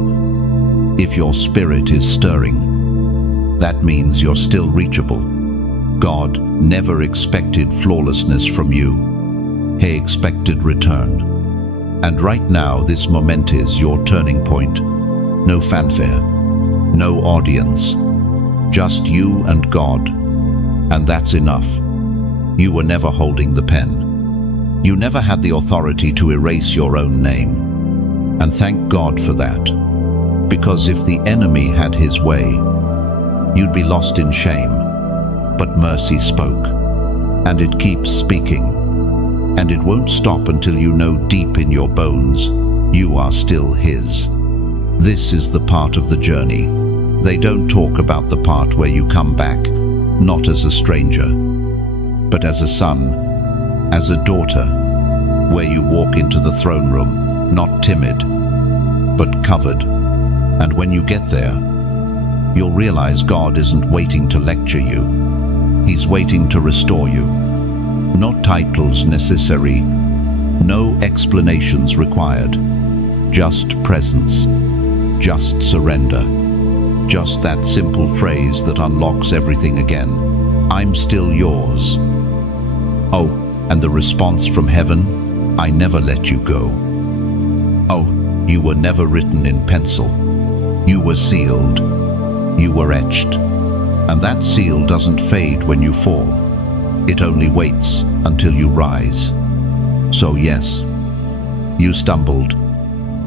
if your spirit is stirring, that means you're still reachable. God never expected flawlessness from you. He expected return. And right now, this moment is your turning point. No fanfare, no audience, just you and God. And that's enough. You were never holding the pen. You never had the authority to erase your own name. And thank God for that. Because if the enemy had his way, you'd be lost in shame. But mercy spoke, and it keeps speaking. And it won't stop until you know deep in your bones, you are still his. This is the part of the journey. They don't talk about the part where you come back, not as a stranger, but as a son, as a daughter, where you walk into the throne room, not timid, but covered. And when you get there, you'll realize God isn't waiting to lecture you. He's waiting to restore you. No titles necessary, no explanations required. Just presence, just surrender. Just that simple phrase that unlocks everything again. I'm still yours. Oh, and the response from heaven, I never let you go. Oh, you were never written in pencil. You were sealed. You were etched. And that seal doesn't fade when you fall. It only waits until you rise. So yes, you stumbled,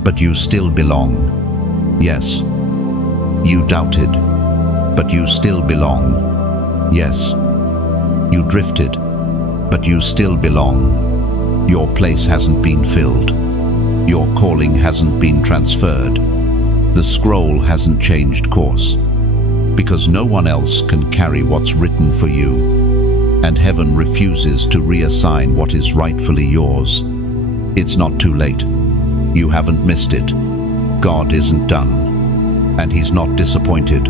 but you still belong. Yes, you doubted, but you still belong. Yes, you drifted, but you still belong. Your place hasn't been filled. Your calling hasn't been transferred. The scroll hasn't changed course. Because no one else can carry what's written for you, and heaven refuses to reassign what is rightfully yours. It's not too late. You haven't missed it. God isn't done, and He's not disappointed.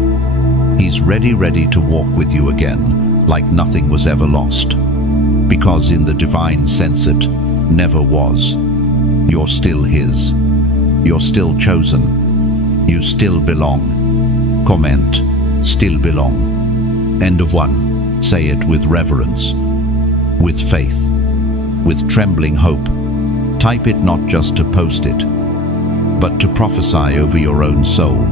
He's ready to walk with you again, like nothing was ever lost. Because in the divine sense it never was. You're still His. You're still chosen. You still belong. Comment, still belong. End of 1. Say it with reverence, with faith, with trembling hope. Type it not just to post it, but to prophesy over your own soul,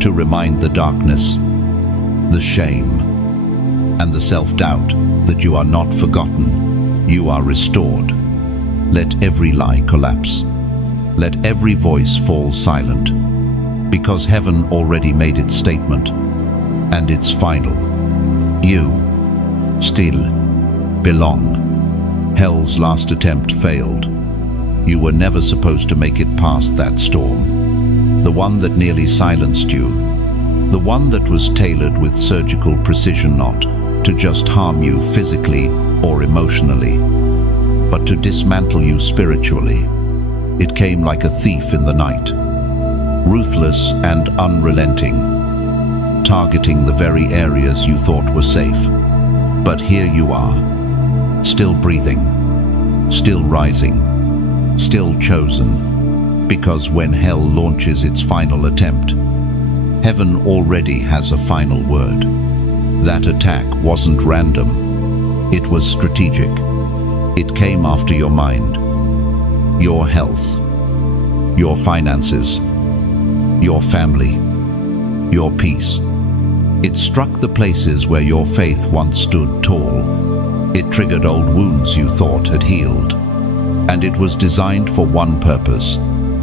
to remind the darkness, the shame, and the self-doubt that you are not forgotten, you are restored. Let every lie collapse. Let every voice fall silent, because heaven already made its statement, and it's final. You still belong. Hell's last attempt failed. You were never supposed to make it past that storm. The one that nearly silenced you. The one that was tailored with surgical precision, not to just harm you physically or emotionally, but to dismantle you spiritually. It came like a thief in the night, ruthless and unrelenting, targeting the very areas you thought were safe. But here you are, still breathing, still rising, still chosen, because when hell launches its final attempt, heaven already has a final word. That attack wasn't random, it was strategic. It came after your mind, your health, your finances, your family, your peace. It struck the places where your faith once stood tall. It triggered old wounds you thought had healed. And it was designed for one purpose,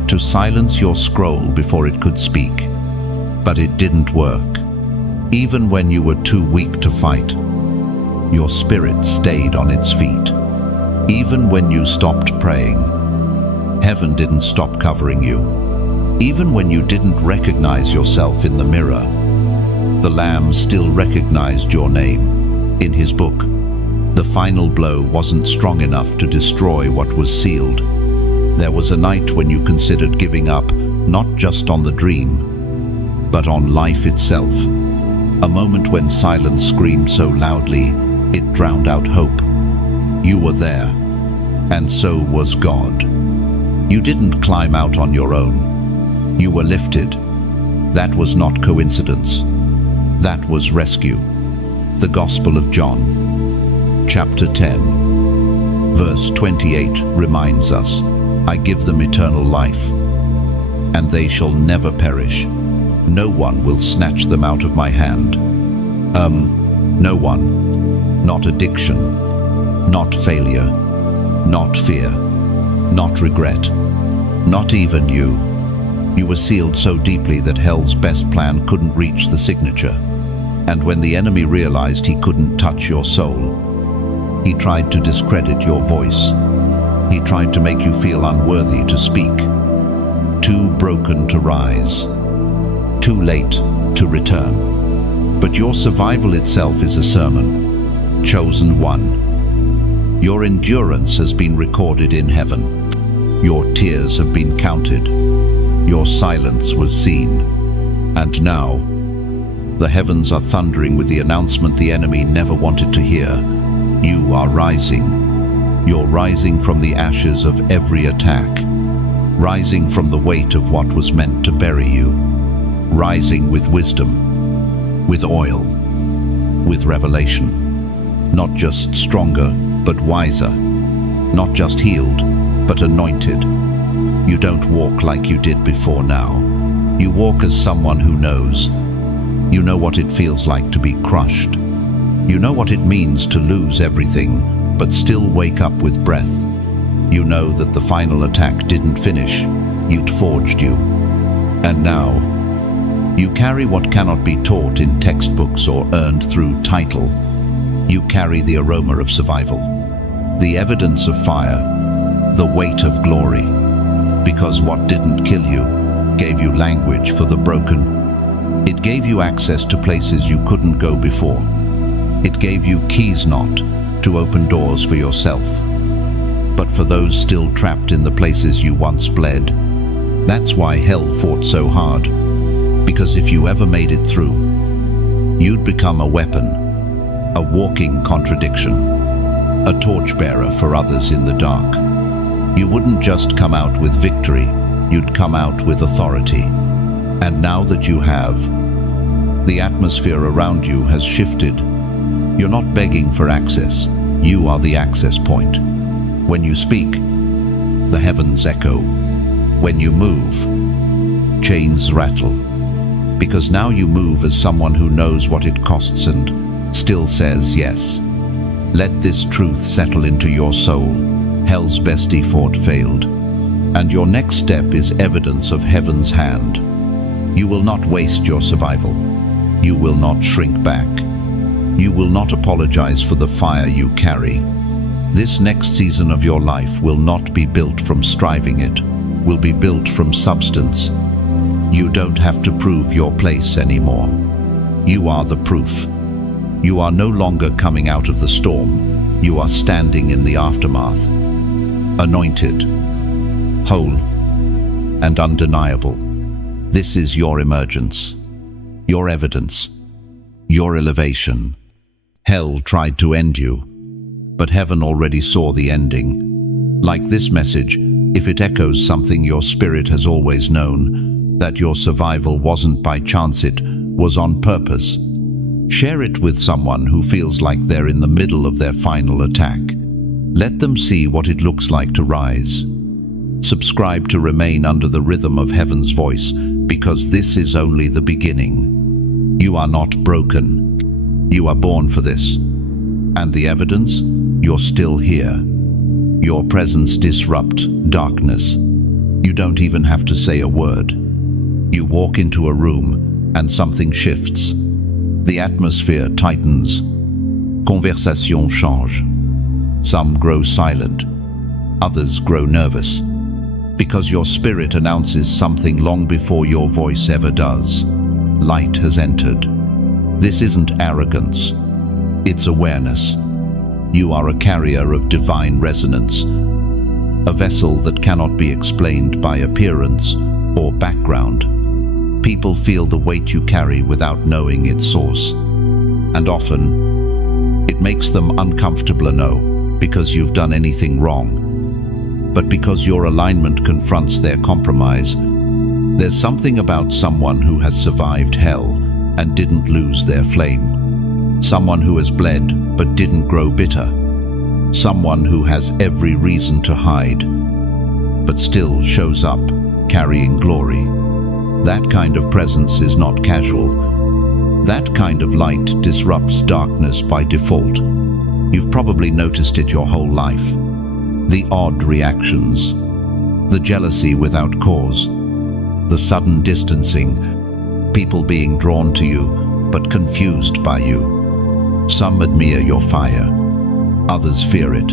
to silence your scroll before it could speak. But it didn't work. Even when you were too weak to fight, your spirit stayed on its feet. Even when you stopped praying, heaven didn't stop covering you. Even when you didn't recognize yourself in the mirror, the Lamb still recognized your name in His book. The final blow wasn't strong enough to destroy what was sealed. There was a night when you considered giving up, not just on the dream, but on life itself. A moment when silence screamed so loudly, it drowned out hope. You were there, and so was God. You didn't climb out on your own. You were lifted. That was not coincidence. That was rescue. The Gospel of John, Chapter 10, verse 28 reminds us, I give them eternal life, and they shall never perish. No one will snatch them out of my hand. No one. Not addiction, not failure, not fear, not regret, not even you. You were sealed so deeply that hell's best plan couldn't reach the signature. And when the enemy realized he couldn't touch your soul, he tried to discredit your voice. He tried to make you feel unworthy to speak, too broken to rise, too late to return. But your survival itself is a sermon. Chosen one. Your endurance has been recorded in heaven. Your tears have been counted. Your silence was seen. And now, the heavens are thundering with the announcement the enemy never wanted to hear. You are rising. You're rising from the ashes of every attack, rising from the weight of what was meant to bury you, rising with wisdom, with oil, with revelation, not just stronger, but wiser, not just healed, but anointed. You don't walk like you did before now. You walk as someone who knows You know what it feels like to be crushed. You know what it means to lose everything, but still wake up with breath. You know that the final attack didn't finish, it forged you. And now, you carry what cannot be taught in textbooks or earned through title. You carry the aroma of survival, the evidence of fire, the weight of glory. Because what didn't kill you gave you language for the broken. It gave you access to places you couldn't go before. It gave you keys not to open doors for yourself, but for those still trapped in the places you once bled. That's why hell fought so hard, because if you ever made it through, you'd become a weapon, a walking contradiction, a torchbearer for others in the dark. You wouldn't just come out with victory, you'd come out with authority. And now that you have, the atmosphere around you has shifted. You're not begging for access, you are the access point. When you speak, the heavens echo. When you move, chains rattle. Because now you move as someone who knows what it costs and still says yes. Let this truth settle into your soul. Hell's best effort failed. And your next step is evidence of heaven's hand. You will not waste your survival. You will not shrink back. You will not apologize for the fire you carry. This next season of your life will not be built from striving, it will be built from substance. You don't have to prove your place anymore. You are the proof. You are no longer coming out of the storm. You are standing in the aftermath. Anointed, whole, and undeniable. This is your emergence, your evidence, your elevation. Hell tried to end you, but heaven already saw the ending. Like this message, if it echoes something your spirit has always known, that your survival wasn't by chance, it was on purpose. Share it with someone who feels like they're in the middle of their final attack. Let them see what it looks like to rise. Subscribe to remain under the rhythm of heaven's voice, because this is only the beginning. You are not broken. You are born for this. And the evidence? You're still here. Your presence disrupts darkness. You don't even have to say a word. You walk into a room and something shifts. The atmosphere tightens. Conversation change. Some grow silent. Others grow nervous. Because your spirit announces something long before your voice ever does. Light has entered. This isn't arrogance. It's awareness. You are a carrier of divine resonance. A vessel that cannot be explained by appearance or background. People feel the weight you carry without knowing its source. And often, it makes them uncomfortable, no, because you've done anything wrong, but because your alignment confronts their compromise. There's something about someone who has survived hell and didn't lose their flame. Someone who has bled but didn't grow bitter. Someone who has every reason to hide, but still shows up, carrying glory. That kind of presence is not casual. That kind of light disrupts darkness by default. You've probably noticed it your whole life. The odd reactions, the jealousy without cause, the sudden distancing, people being drawn to you but confused by you. Some admire your fire, others fear it.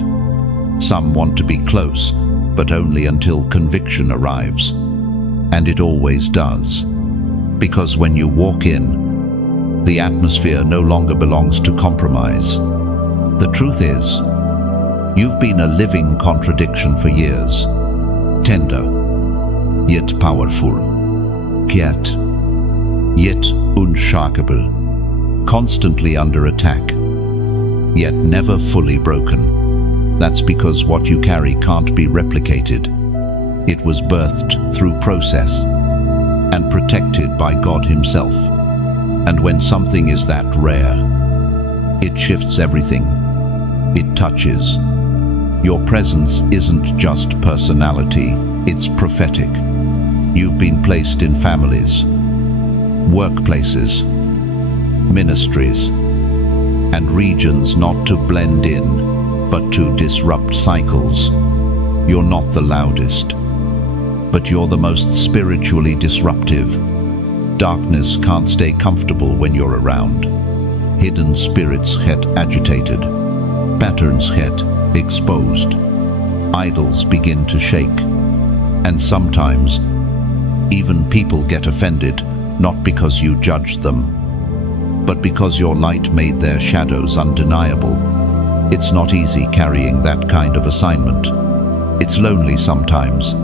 Some want to be close, but only until conviction arrives. And it always does. Because when you walk in, the atmosphere no longer belongs to compromise. The truth is, you've been a living contradiction for years. Tender, yet powerful. Quiet, yet unshakable. Constantly under attack, yet never fully broken. That's because what you carry can't be replicated. It was birthed through process and protected by God Himself. And when something is that rare, it shifts everything. It touches. Your presence isn't just personality, it's prophetic. You've been placed in families, workplaces, ministries, and regions not to blend in, but to disrupt cycles. You're not the loudest, but you're the most spiritually disruptive. Darkness can't stay comfortable when you're around. Hidden spirits get agitated, patterns get exposed, idols begin to shake, and sometimes even people get offended, not because you judged them, but because your light made their shadows undeniable. It's not easy carrying that kind of assignment. It's lonely sometimes.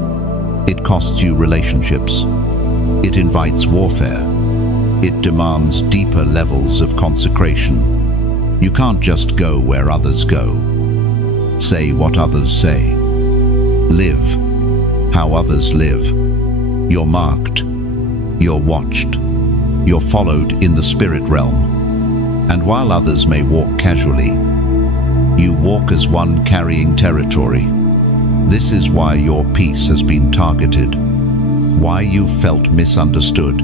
It costs you relationships. It invites warfare. It demands deeper levels of consecration. You can't just go where others go. Say what others say. Live how others live. You're marked. You're watched. You're followed in the spirit realm. And while others may walk casually, you walk as one carrying territory. This is why your peace has been targeted, why you felt misunderstood,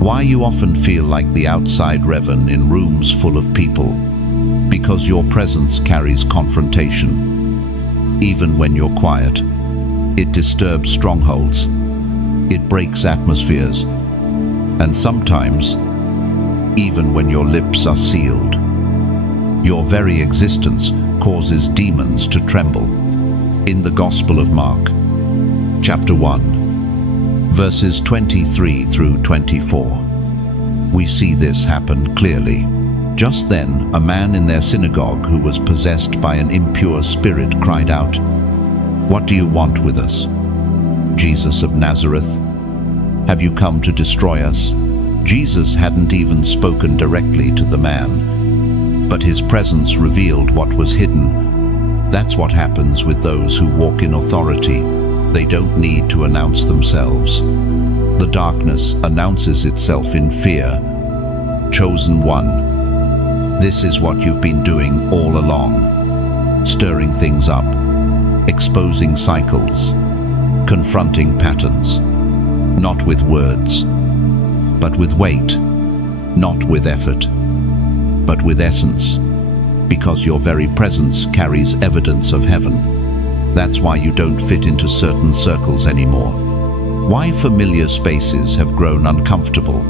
why you often feel like the outside Revan in rooms full of people, because your presence carries confrontation. Even when you're quiet, it disturbs strongholds, it breaks atmospheres, and sometimes, even when your lips are sealed, your very existence causes demons to tremble. In the Gospel of Mark, chapter 1, verses 23 through 24, we see this happen clearly. Just then, a man in their synagogue who was possessed by an impure spirit cried out, "What do you want with us, Jesus of Nazareth? Have you come to destroy us?" Jesus hadn't even spoken directly to the man, but his presence revealed what was hidden. That's what happens with those who walk in authority. They don't need to announce themselves. The darkness announces itself in fear. Chosen one, this is what you've been doing all along. Stirring things up, exposing cycles, confronting patterns. Not with words, but with weight. Not with effort, but with essence. Because your very presence carries evidence of heaven. That's why you don't fit into certain circles anymore. Why familiar spaces have grown uncomfortable.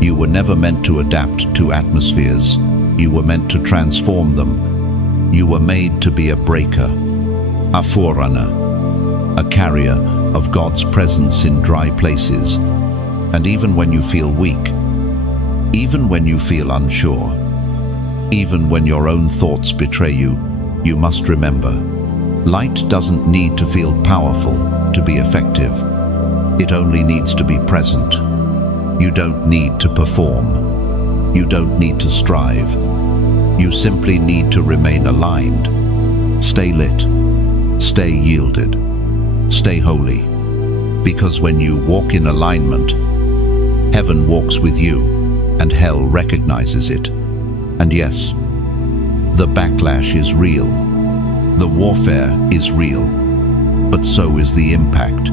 You were never meant to adapt to atmospheres. You were meant to transform them. You were made to be a breaker, a forerunner, a carrier of God's presence in dry places. And even when you feel weak, even when you feel unsure, even when your own thoughts betray you, you must remember, light doesn't need to feel powerful to be effective. It only needs to be present. You don't need to perform. You don't need to strive. You simply need to remain aligned. Stay lit. Stay yielded. Stay holy. Because when you walk in alignment, heaven walks with you, and hell recognizes it. And yes, the backlash is real. The warfare is real. But so is the impact.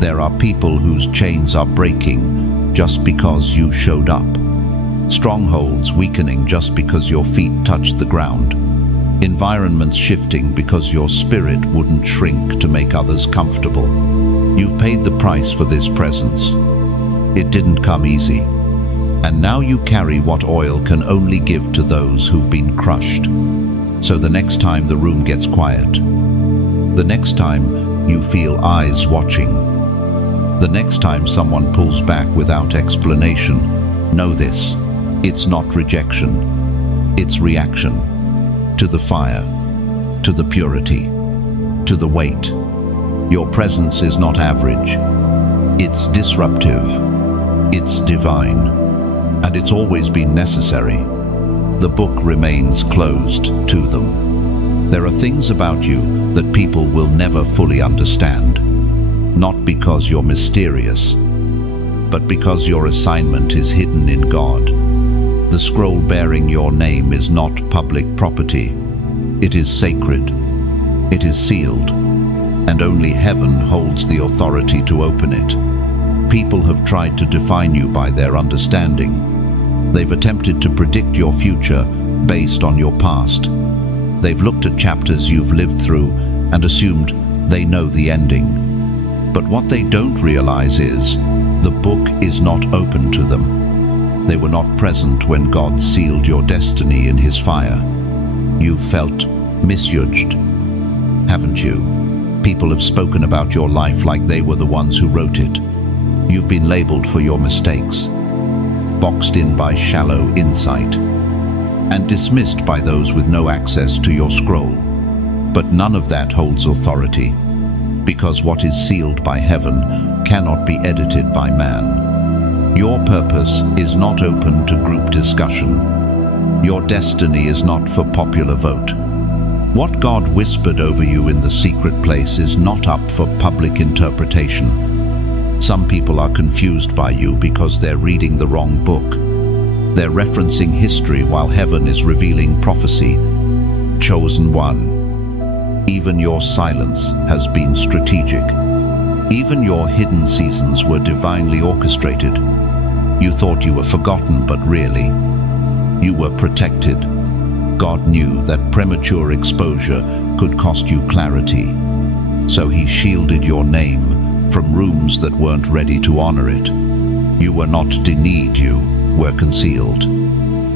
There are people whose chains are breaking just because you showed up. Strongholds weakening just because your feet touched the ground. Environments shifting because your spirit wouldn't shrink to make others comfortable. You've paid the price for this presence. It didn't come easy. And now you carry what oil can only give to those who've been crushed. So the next time the room gets quiet, the next time you feel eyes watching, the next time someone pulls back without explanation, know this: it's not rejection, it's reaction to the fire, to the purity, to the weight. Your presence is not average, it's disruptive, it's divine. And it's always been necessary. The book remains closed to them. There are things about you that people will never fully understand. Not because you're mysterious, but because your assignment is hidden in God. The scroll bearing your name is not public property. It is sacred. It is sealed. And only heaven holds the authority to open it. People have tried to define you by their understanding, They've attempted to predict your future based on your past. They've looked at chapters you've lived through and assumed they know the ending. But what they don't realize is the book is not open to them. They were not present when God sealed your destiny in his fire. You felt misjudged, haven't you? People have spoken about your life like they were the ones who wrote it. You've been labeled for your mistakes, boxed in by shallow insight, and dismissed by those with no access to your scroll. But none of that holds authority, because what is sealed by heaven cannot be edited by man. Your purpose is not open to group discussion. Your destiny is not for popular vote. What God whispered over you in the secret place is not up for public interpretation. Some people are confused by you because they're reading the wrong book. They're referencing history while heaven is revealing prophecy. Chosen one, even your silence has been strategic. Even your hidden seasons were divinely orchestrated. You thought you were forgotten, but really, you were protected. God knew that premature exposure could cost you clarity, so he shielded your name from rooms that weren't ready to honor it. You were not denied, you were concealed.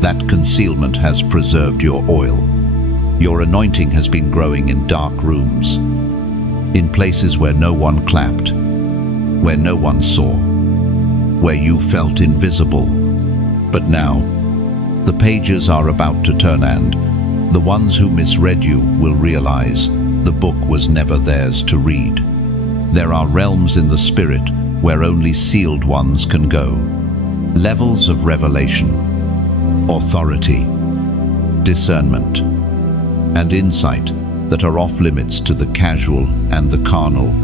That concealment has preserved your oil. Your anointing has been growing in dark rooms, in places where no one clapped, where no one saw, where you felt invisible. But now, the pages are about to turn, and the ones who misread you will realize the book was never theirs to read. There are realms in the spirit where only sealed ones can go. Levels of revelation, authority, discernment, and insight that are off limits to the casual and the carnal.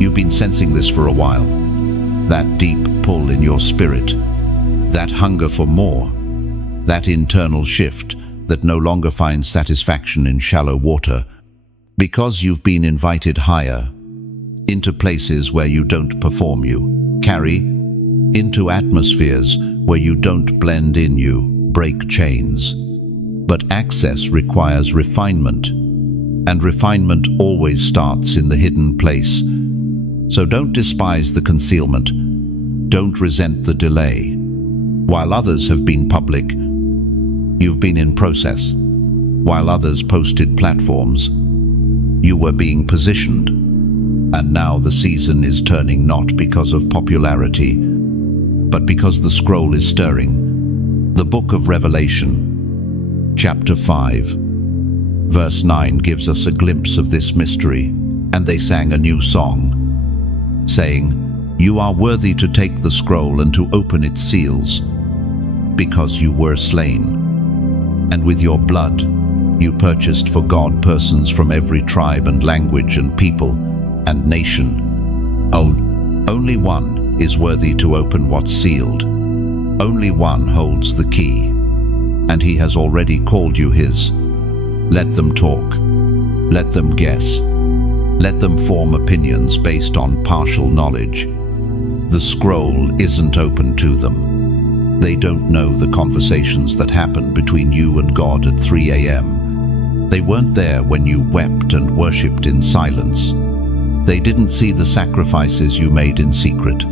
You've been sensing this for a while. That deep pull in your spirit, that hunger for more, that internal shift that no longer finds satisfaction in shallow water, because you've been invited higher, into places where you don't perform, you carry, into atmospheres where you don't blend in, you break chains. But access requires refinement, and refinement always starts in the hidden place. So don't despise the concealment. Don't resent the delay. While others have been public, you've been in process. While others posted platforms, you were being positioned. And now the season is turning, not because of popularity, but because the scroll is stirring. The book of Revelation, chapter 5, verse 9 gives us a glimpse of this mystery. And they sang a new song, saying, "You are worthy to take the scroll and to open its seals, because you were slain. And with your blood you purchased for God persons from every tribe and language and people and nation. Only one is worthy to open what's sealed. Only one holds the key, and he has already called you his. Let them talk. Let them guess. Let them form opinions based on partial knowledge. The scroll isn't open to them. They don't know the conversations that happened between you and God at 3 a.m. They weren't there when you wept and worshipped in silence. They didn't see the sacrifices you made in secret.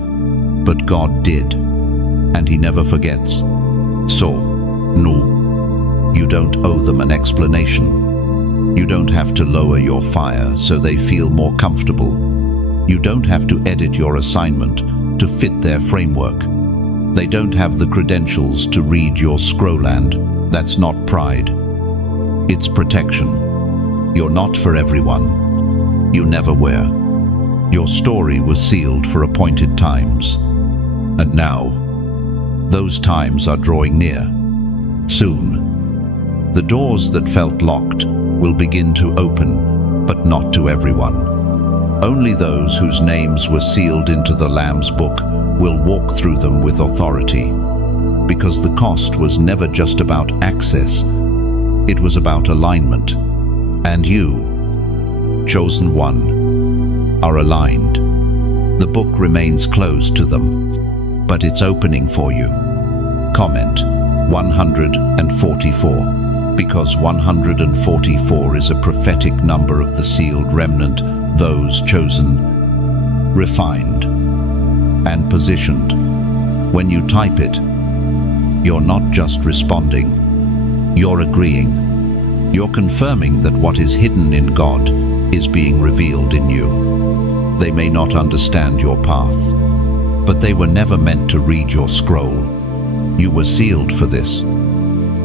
But God did, and he never forgets. So, no, you don't owe them an explanation. You don't have to lower your fire so they feel more comfortable. You don't have to edit your assignment to fit their framework. They don't have the credentials to read your scroll, and that's not pride. It's protection. You're not for everyone. You never were. Your story was sealed for appointed times. And now, those times are drawing near. Soon, the doors that felt locked will begin to open, but not to everyone. Only those whose names were sealed into the Lamb's book will walk through them with authority. Because the cost was never just about access, it was about alignment. And you, chosen one, are aligned. The book remains closed to them, but it's opening for you. Comment, 144. Because 144 is a prophetic number of the sealed remnant, those chosen, refined, and positioned. When you type it, you're not just responding, you're agreeing. You're confirming that what is hidden in God is being revealed in you. They may not understand your path, but they were never meant to read your scroll. You were sealed for this.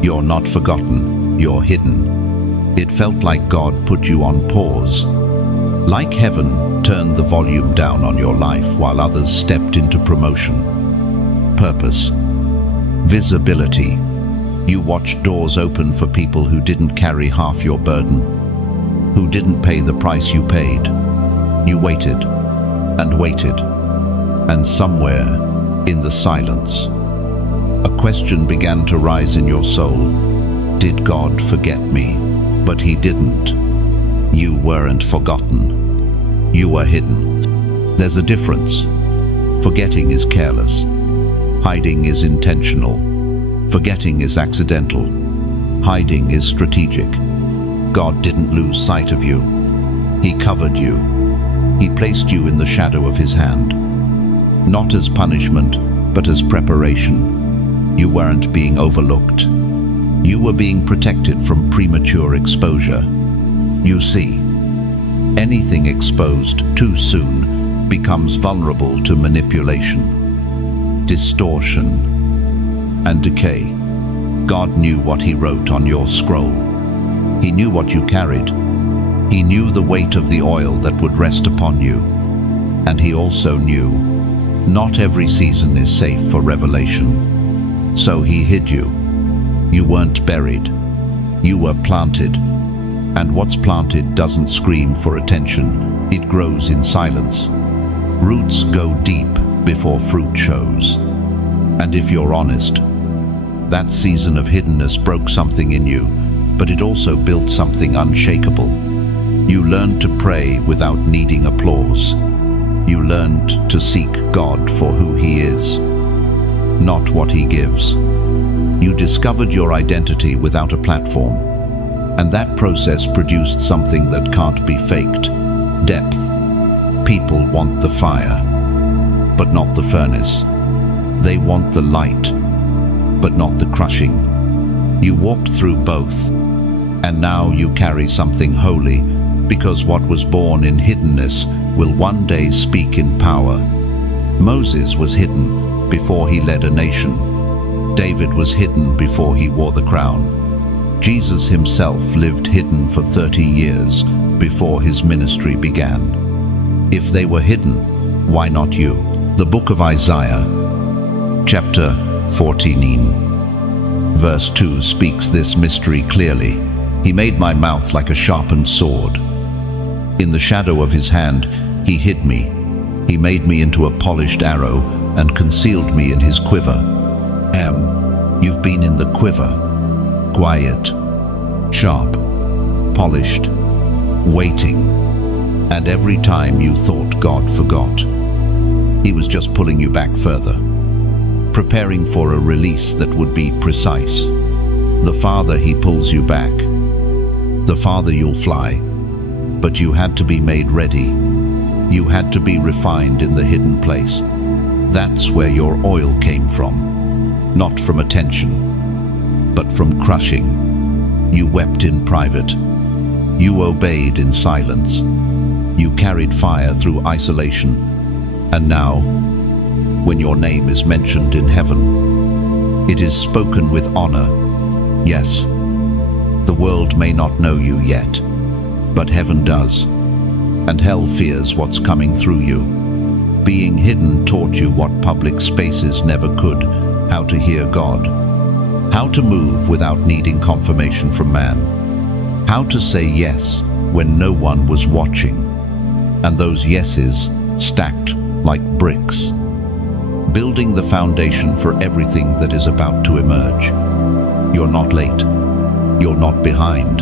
You're not forgotten, you're hidden. It felt like God put you on pause. Like heaven turned the volume down on your life while others stepped into promotion. Purpose. Visibility. You watched doors open for people who didn't carry half your burden, who didn't pay the price you paid. You waited, and somewhere in the silence, a question began to rise in your soul. Did God forget me? But he didn't. You weren't forgotten. You were hidden. There's a difference. Forgetting is careless. Hiding is intentional. Forgetting is accidental. Hiding is strategic. God didn't lose sight of you. He covered you. He placed you in the shadow of his hand. Not as punishment, but as preparation. You weren't being overlooked. You were being protected from premature exposure. You see, anything exposed too soon becomes vulnerable to manipulation, distortion, and decay. God knew what he wrote on your scroll. He knew what you carried. He knew the weight of the oil that would rest upon you. And he also knew not every season is safe for revelation. So he hid you. You weren't buried. You were planted. And what's planted doesn't scream for attention. It grows in silence. Roots go deep before fruit shows. And if you're honest, that season of hiddenness broke something in you, but it also built something unshakable. You learned to pray without needing applause. You learned to seek God for who he is, not what he gives. You discovered your identity without a platform, and that process produced something that can't be faked. Depth. People want the fire, but not the furnace. They want the light, but not the crushing. You walked through both, and now you carry something holy, because what was born in hiddenness will one day speak in power. Moses was hidden before he led a nation. David was hidden before he wore the crown. Jesus himself lived hidden for 30 years before his ministry began. If they were hidden, why not you? The book of Isaiah, chapter 14, verse 2 speaks this mystery clearly. He made my mouth like a sharpened sword. In the shadow of his hand, he hid me. He made me into a polished arrow and concealed me in his quiver. You've been in the quiver. Quiet, sharp, polished, waiting. And every time you thought God forgot, he was just pulling you back further, preparing for a release that would be precise. The farther he pulls you back, the farther you'll fly. But you had to be made ready. You had to be refined in the hidden place. That's where your oil came from. Not from attention, but from crushing. You wept in private. You obeyed in silence. You carried fire through isolation. And now, when your name is mentioned in heaven, it is spoken with honor. Yes, the world may not know you yet, but heaven does, and hell fears what's coming through you. Being hidden taught you what public spaces never could, how to hear God, how to move without needing confirmation from man, how to say yes when no one was watching, and those yeses stacked like bricks, building the foundation for everything that is about to emerge. You're not late. You're not behind.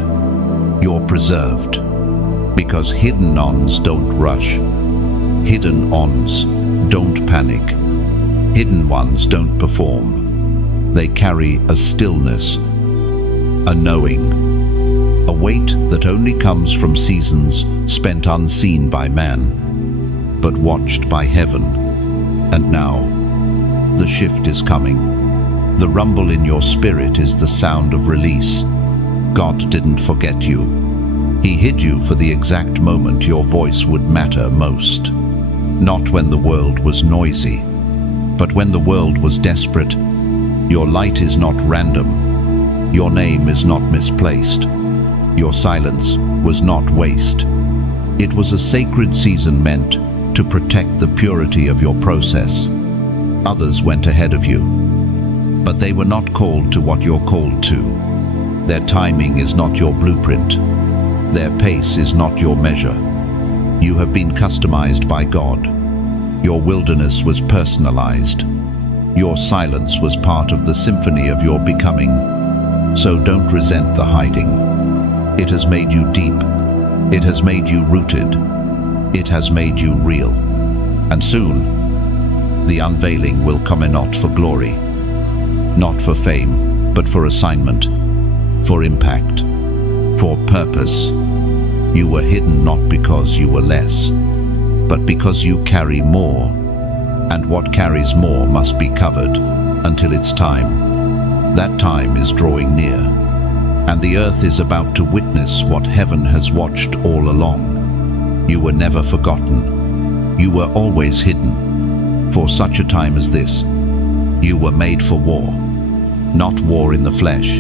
You're preserved. Because hidden ons don't rush. Hidden ons don't panic. Hidden ones don't perform. They carry a stillness, a knowing, a weight that only comes from seasons spent unseen by man, but watched by heaven. And now, the shift is coming. The rumble in your spirit is the sound of release. God didn't forget you. He hid you for the exact moment your voice would matter most. Not when the world was noisy, but when the world was desperate. Your light is not random. Your name is not misplaced. Your silence was not waste. It was a sacred season meant to protect the purity of your process. Others went ahead of you, but they were not called to what you're called to. Their timing is not your blueprint. Their pace is not your measure. You have been customized by God. Your wilderness was personalized. Your silence was part of the symphony of your becoming. So don't resent the hiding. It has made you deep. It has made you rooted. It has made you real. And soon, the unveiling will come, and not for glory, not for fame, but for assignment, for impact, for purpose. You were hidden not because you were less, but because you carry more, and what carries more must be covered until it's time. That time is drawing near, and the earth is about to witness what heaven has watched all along. You were never forgotten. You were always hidden. For such a time as this, you were made for war. Not war in the flesh,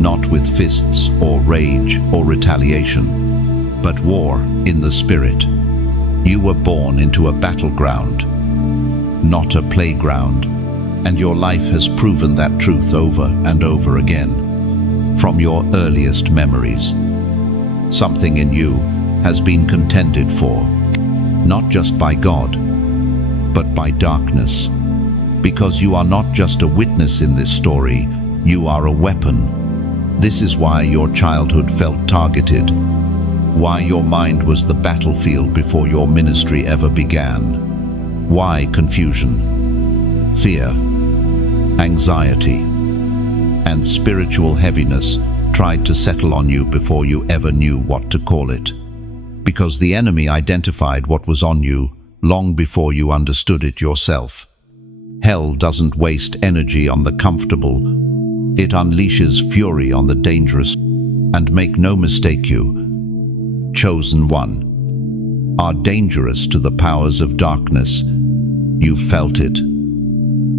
not with fists or rage or retaliation, but war in the spirit. You were born into a battleground, not a playground, and your life has proven that truth over and over again. From your earliest memories, something in you has been contended for, not just by God, but by darkness. Because you are not just a witness in this story, you are a weapon. This is why your childhood felt targeted, why your mind was the battlefield before your ministry ever began. Why confusion, fear, anxiety, and spiritual heaviness tried to settle on you before you ever knew what to call it. Because the enemy identified what was on you long before you understood it yourself. Hell doesn't waste energy on the comfortable. It unleashes fury on the dangerous. And make no mistake, you, chosen one, are dangerous to the powers of darkness. You've felt it,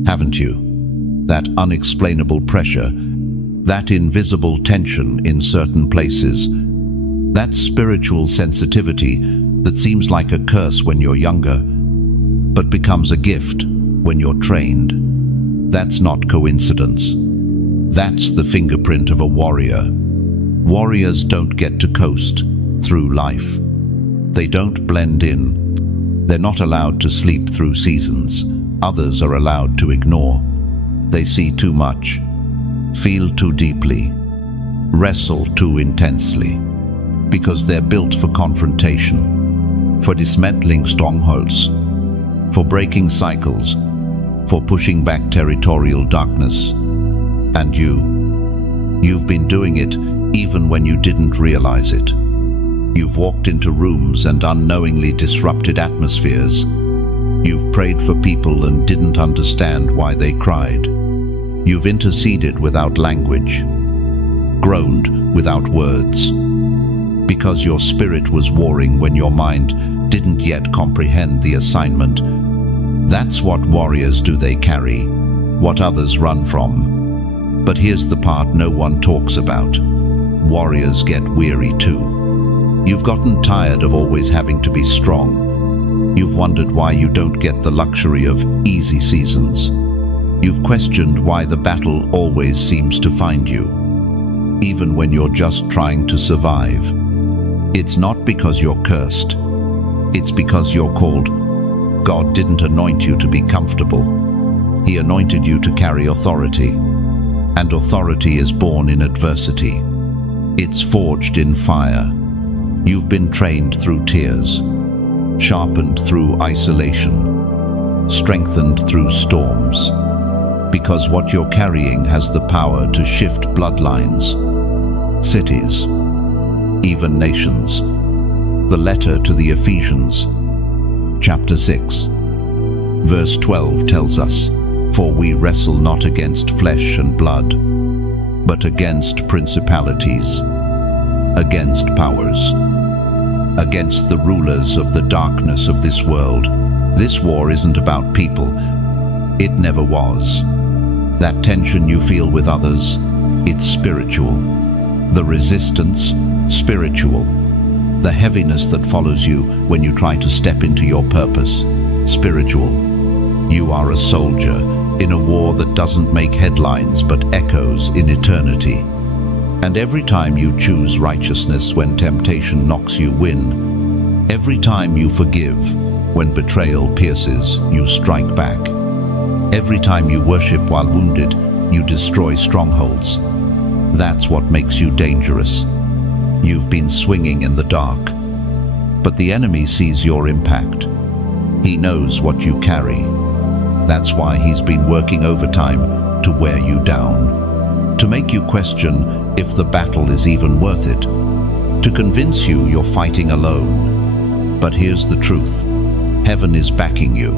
haven't you? That unexplainable pressure, that invisible tension in certain places, that spiritual sensitivity that seems like a curse when you're younger, but becomes a gift when you're trained. That's not coincidence. That's the fingerprint of a warrior. Warriors don't get to coast through life. They don't blend in. They're not allowed to sleep through seasons. Others are allowed to ignore. They see too much, feel too deeply, wrestle too intensely, because they're built for confrontation, for dismantling strongholds, for breaking cycles, for pushing back territorial darkness. And you've been doing it even when you didn't realize it. You've walked into rooms and unknowingly disrupted atmospheres. You've prayed for people and didn't understand why they cried. You've interceded without language, groaned without words, because your spirit was warring when your mind didn't yet comprehend the assignment. That's what warriors do. They carry what others run from. But here's the part no one talks about. Warriors get weary too. You've gotten tired of always having to be strong. You've wondered why you don't get the luxury of easy seasons. You've questioned why the battle always seems to find you, even when you're just trying to survive. It's not because you're cursed. It's because you're called. God didn't anoint you to be comfortable. He anointed you to carry authority. And authority is born in adversity. It's forged in fire. You've been trained through tears, sharpened through isolation, strengthened through storms. Because because what you're carrying has the power to shift bloodlines, cities, even nations. The letter to the Ephesians, chapter 6, verse 12 tells us, "For we wrestle not against flesh and blood, but against principalities, against powers, against the rulers of the darkness of this world." This war isn't about people. It never was. That tension you feel with others, it's spiritual. The resistance, spiritual. The heaviness that follows you when you try to step into your purpose, spiritual. You are a soldier in a war that doesn't make headlines but echoes in eternity. And every time you choose righteousness when temptation knocks you win, every time you forgive when betrayal pierces, you strike back. Every time you worship while wounded, you destroy strongholds. That's what makes you dangerous. You've been swinging in the dark, but the enemy sees your impact. He knows what you carry. That's why he's been working overtime to wear you down, to make you question if the battle is even worth it, to convince you you're fighting alone. But here's the truth. Heaven is backing you.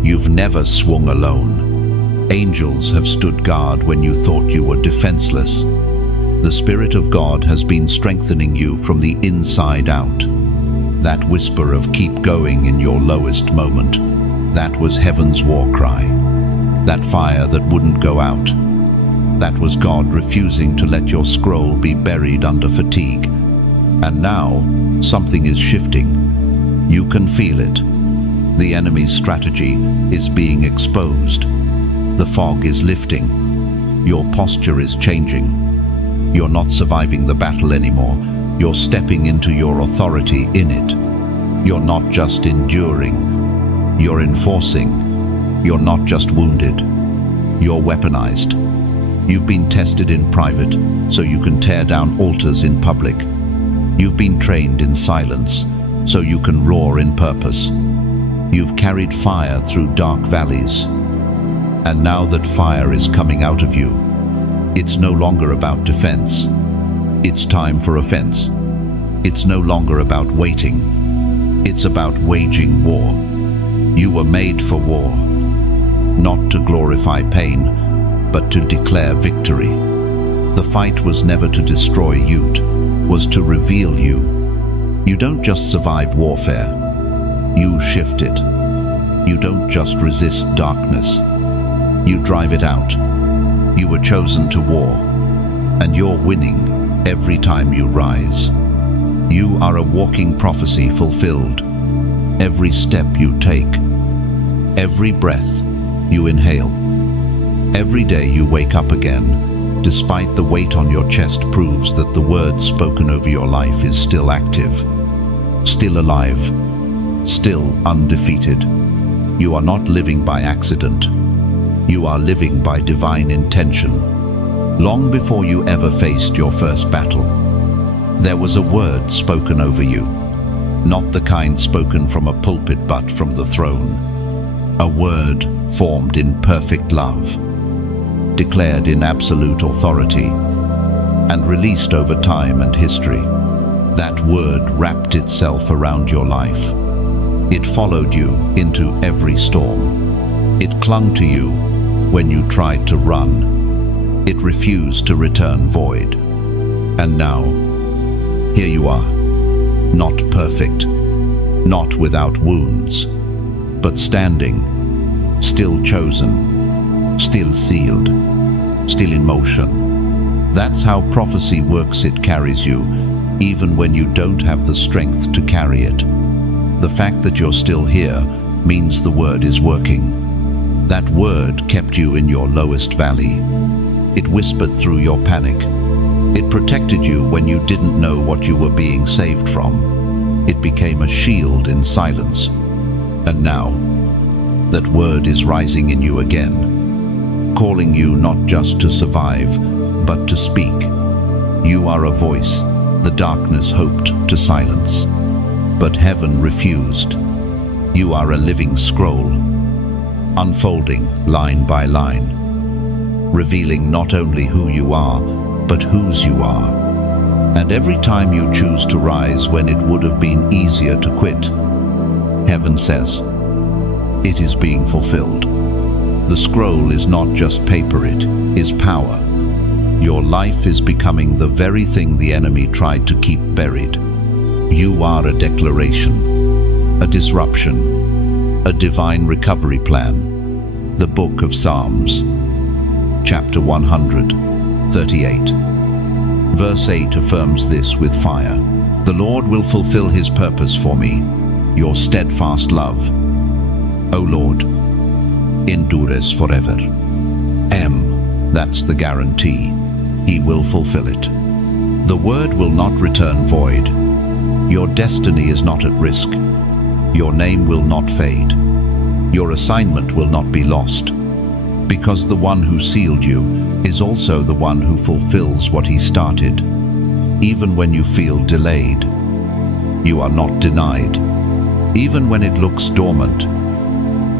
You've never swung alone. Angels have stood guard when you thought you were defenseless. The Spirit of God has been strengthening you from the inside out. That whisper of "keep going" in your lowest moment, that was heaven's war cry. That fire that wouldn't go out, that was God refusing to let your scroll be buried under fatigue. And now, something is shifting. You can feel it. The enemy's strategy is being exposed. The fog is lifting. Your posture is changing. You're not surviving the battle anymore. You're stepping into your authority in it. You're not just enduring. You're enforcing. You're not just wounded. You're weaponized. You've been tested in private so you can tear down altars in public. You've been trained in silence so you can roar in purpose. You've carried fire through dark valleys. And now that fire is coming out of you, it's no longer about defense. It's time for offense. It's no longer about waiting. It's about waging war. You were made for war, not to glorify pain, but to declare victory. The fight was never to destroy you, was to reveal you. You don't just survive warfare. You shift it. You don't just resist darkness. You drive it out. You were chosen to war, and you're winning every time you rise. You are a walking prophecy fulfilled. Every step you take, every breath you inhale, every day you wake up again, despite the weight on your chest, proves that the word spoken over your life is still active, still alive, still undefeated. You are not living by accident. You are living by divine intention. Long before you ever faced your first battle, there was a word spoken over you, not the kind spoken from a pulpit but from the throne. A word formed in perfect love, declared in absolute authority, and released over time and history. That word wrapped itself around your life. It followed you into every storm. It clung to you when you tried to run. It refused to return void. And now, here you are, not perfect, not without wounds, but standing, still chosen, still sealed, still in motion. That's how prophecy works. It carries you, even when you don't have the strength to carry it. The fact that you're still here means the word is working. That word kept you in your lowest valley. It whispered through your panic. It protected you when you didn't know what you were being saved from. It became a shield in silence. And now, that word is rising in you again, calling you not just to survive, but to speak. You are a voice the darkness hoped to silence, but heaven refused. You are a living scroll, unfolding line by line, revealing not only who you are, but whose you are. And every time you choose to rise when it would have been easier to quit, heaven says, it is being fulfilled. The scroll is not just paper, it is power. Your life is becoming the very thing the enemy tried to keep buried. You are a declaration, a disruption, a divine recovery plan. The Book of Psalms, chapter 138. Verse 8 affirms this with fire. The Lord will fulfill his purpose for me, your steadfast love, O Lord, endures forever. That's the guarantee. He will fulfill it. The word will not return void. Your destiny is not at risk. Your name will not fade. Your assignment will not be lost, because the one who sealed you is also the one who fulfills what he started. Even when you feel delayed, you are not denied. Even when it looks dormant,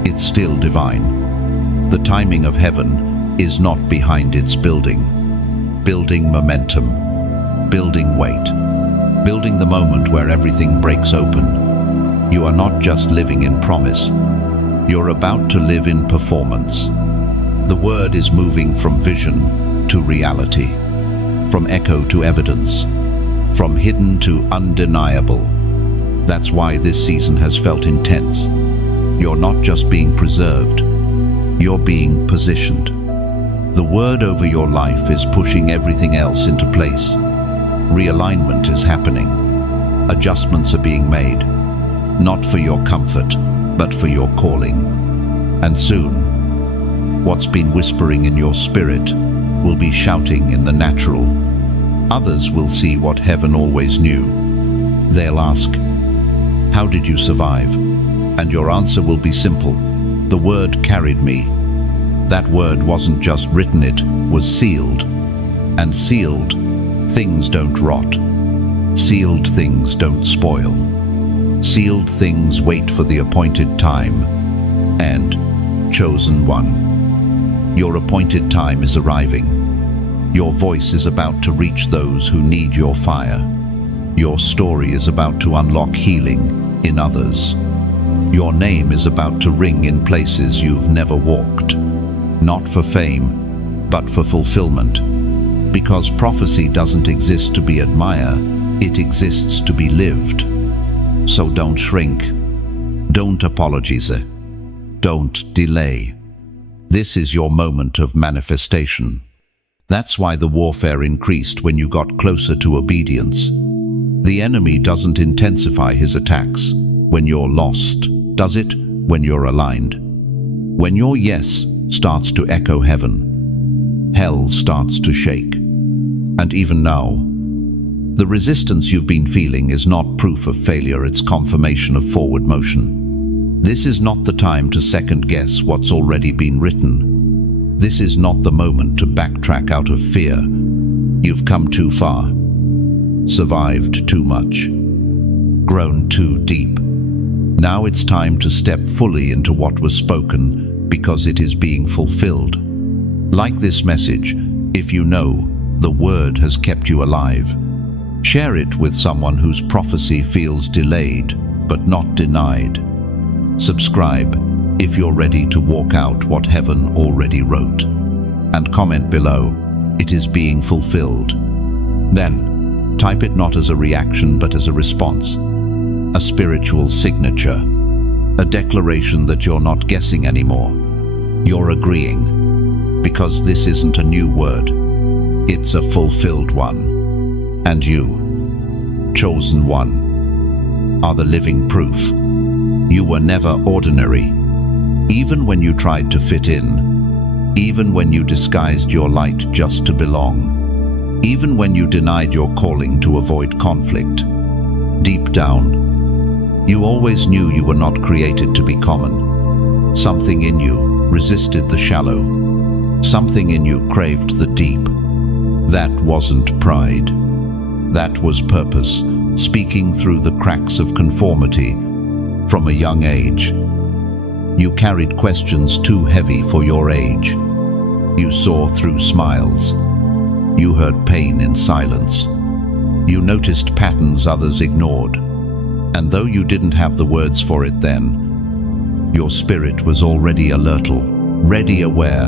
it's still divine. The timing of heaven is not behind its building momentum, building weight, building the moment where everything breaks open. You are not just living in promise, you're about to live in performance. The word is moving from vision to reality, from echo to evidence, from hidden to undeniable. That's why this season has felt intense. You're not just being preserved, you're being positioned. The word over your life is pushing everything else into place. Realignment is happening. Adjustments are being made, not for your comfort, but for your calling. And soon, what's been whispering in your spirit will be shouting in the natural. Others will see what heaven always knew. They'll ask, how did you survive? And your answer will be simple. The word carried me. That word wasn't just written, it was sealed. And sealed things don't rot. Sealed things don't spoil. Sealed things wait for the appointed time. And, chosen one, your appointed time is arriving. Your voice is about to reach those who need your fire. Your story is about to unlock healing in others. Your name is about to ring in places you've never walked. Not for fame, but for fulfillment. Because prophecy doesn't exist to be admired, it exists to be lived. So don't shrink. Don't apologize. Don't delay. This is your moment of manifestation. That's why the warfare increased when you got closer to obedience. The enemy doesn't intensify his attacks when you're lost, does it? When you're aligned. When your yes starts to echo heaven, hell starts to shake. And even now, the resistance you've been feeling is not proof of failure, it's confirmation of forward motion. This is not the time to second-guess what's already been written. This is not the moment to backtrack out of fear. You've come too far, survived too much, grown too deep. Now it's time to step fully into what was spoken, because it is being fulfilled. Like this message, if you know the word has kept you alive, share it with someone whose prophecy feels delayed but not denied. Subscribe if you're ready to walk out what heaven already wrote. And comment below, it is being fulfilled. Then, type it not as a reaction but as a response, a spiritual signature, a declaration that you're not guessing anymore. You're agreeing, because this isn't a new word, it's a fulfilled one. And you, chosen one, are the living proof. You were never ordinary. Even when you tried to fit in, even when you disguised your light just to belong, even when you denied your calling to avoid conflict, deep down, you always knew you were not created to be common. Something in you resisted the shallow. Something in you craved the deep. That wasn't pride. That was purpose, speaking through the cracks of conformity. From a young age, you carried questions too heavy for your age. You saw through smiles. You heard pain in silence. You noticed patterns others ignored. And though you didn't have the words for it then, your spirit was already alert, ready, aware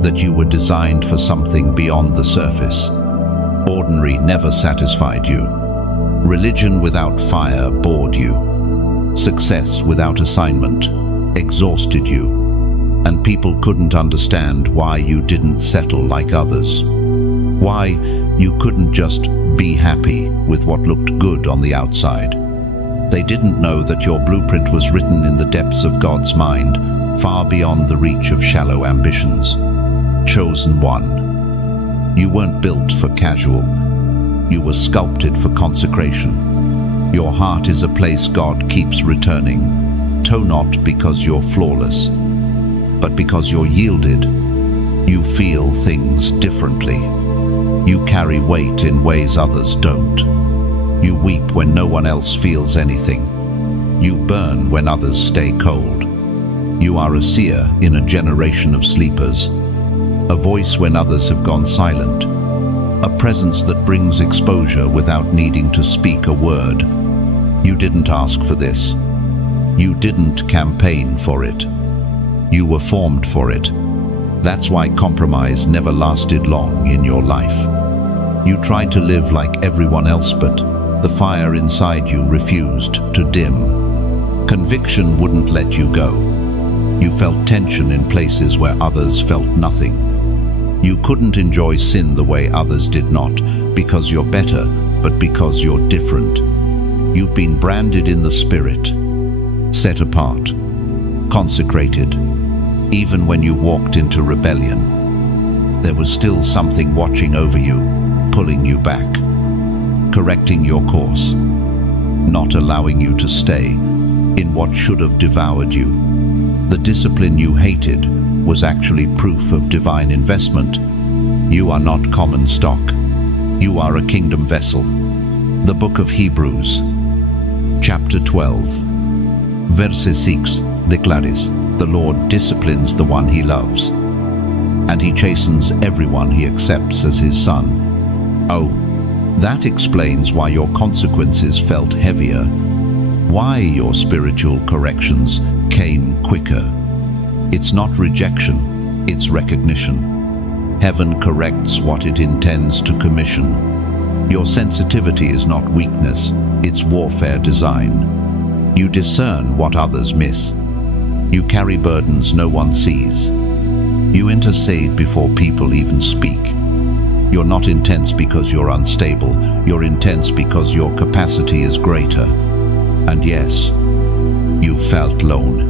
that you were designed for something beyond the surface. Ordinary never satisfied you. Religion without fire bored you. Success without assignment exhausted you. And people couldn't understand why you didn't settle like others. Why you couldn't just be happy with what looked good on the outside. They didn't know that your blueprint was written in the depths of God's mind, far beyond the reach of shallow ambitions. Chosen one. You weren't built for casual. You were sculpted for consecration. Your heart is a place God keeps returning. Tow not because you're flawless, but because you're yielded. You feel things differently. You carry weight in ways others don't. You weep when no one else feels anything. You burn when others stay cold. You are a seer in a generation of sleepers. A voice when others have gone silent. A presence that brings exposure without needing to speak a word. You didn't ask for this. You didn't campaign for it. You were formed for it. That's why compromise never lasted long in your life. You tried to live like everyone else, but the fire inside you refused to dim. Conviction wouldn't let you go. You felt tension in places where others felt nothing. You couldn't enjoy sin the way others did, not because you're better, but because you're different. You've been branded in the spirit, set apart, consecrated. Even when you walked into rebellion, there was still something watching over you, pulling you back, correcting your course, not allowing you to stay in what should have devoured you. The discipline you hated was actually proof of divine investment. You are not common stock. You are a kingdom vessel. The book of Hebrews, chapter 12, verse 6 declares, "The Lord disciplines the one he loves, and he chastens everyone he accepts as his son." Oh, that explains why your consequences felt heavier, why your spiritual corrections came quicker. It's not rejection, it's recognition. Heaven corrects what it intends to commission. Your sensitivity is not weakness, it's warfare design. You discern what others miss. You carry burdens no one sees. You intercede before people even speak. You're not intense because you're unstable. You're intense because your capacity is greater. And yes, you felt alone.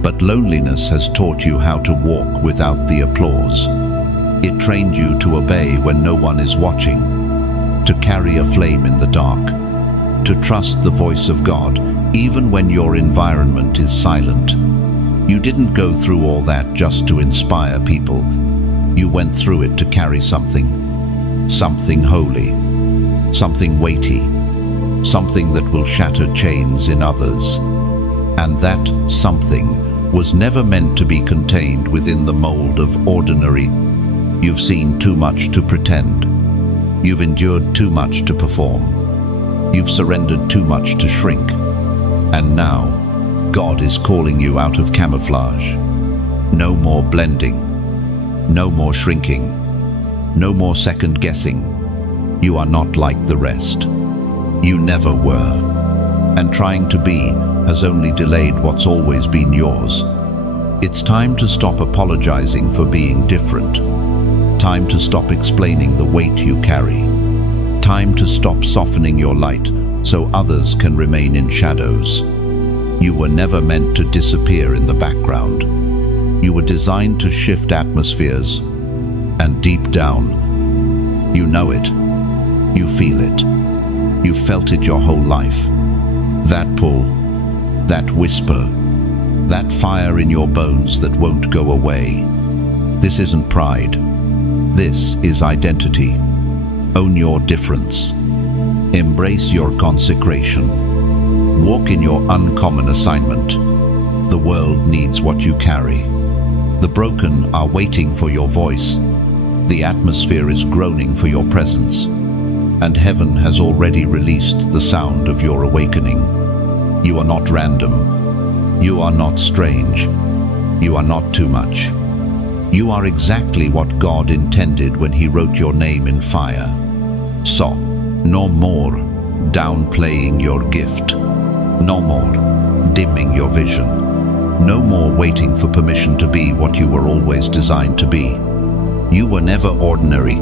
But loneliness has taught you how to walk without the applause. It trained you to obey when no one is watching, to carry a flame in the dark, to trust the voice of God even when your environment is silent. You didn't go through all that just to inspire people. You went through it to carry something holy, something weighty, something that will shatter chains in others. And that something was never meant to be contained within the mold of ordinary. You've seen too much to pretend. You've endured too much to perform. You've surrendered too much to shrink. And now, God is calling you out of camouflage. No more blending. No more shrinking. No more second guessing. You are not like the rest. You never were. And trying to be has only delayed what's always been yours. It's time to stop apologizing for being different. Time to stop explaining the weight you carry. Time to stop softening your light so others can remain in shadows. You were never meant to disappear in the background. You were designed to shift atmospheres. And deep down, you know it. You feel it. You felt it your whole life. That pull, that whisper, that fire in your bones that won't go away. This isn't pride. This is identity. Own your difference. Embrace your consecration. Walk in your uncommon assignment. The world needs what you carry. The broken are waiting for your voice. The atmosphere is groaning for your presence. And heaven has already released the sound of your awakening. You are not random. You are not strange. You are not too much. You are exactly what God intended when He wrote your name in fire. So, no more downplaying your gift. No more dimming your vision. No more waiting for permission to be what you were always designed to be. You were never ordinary.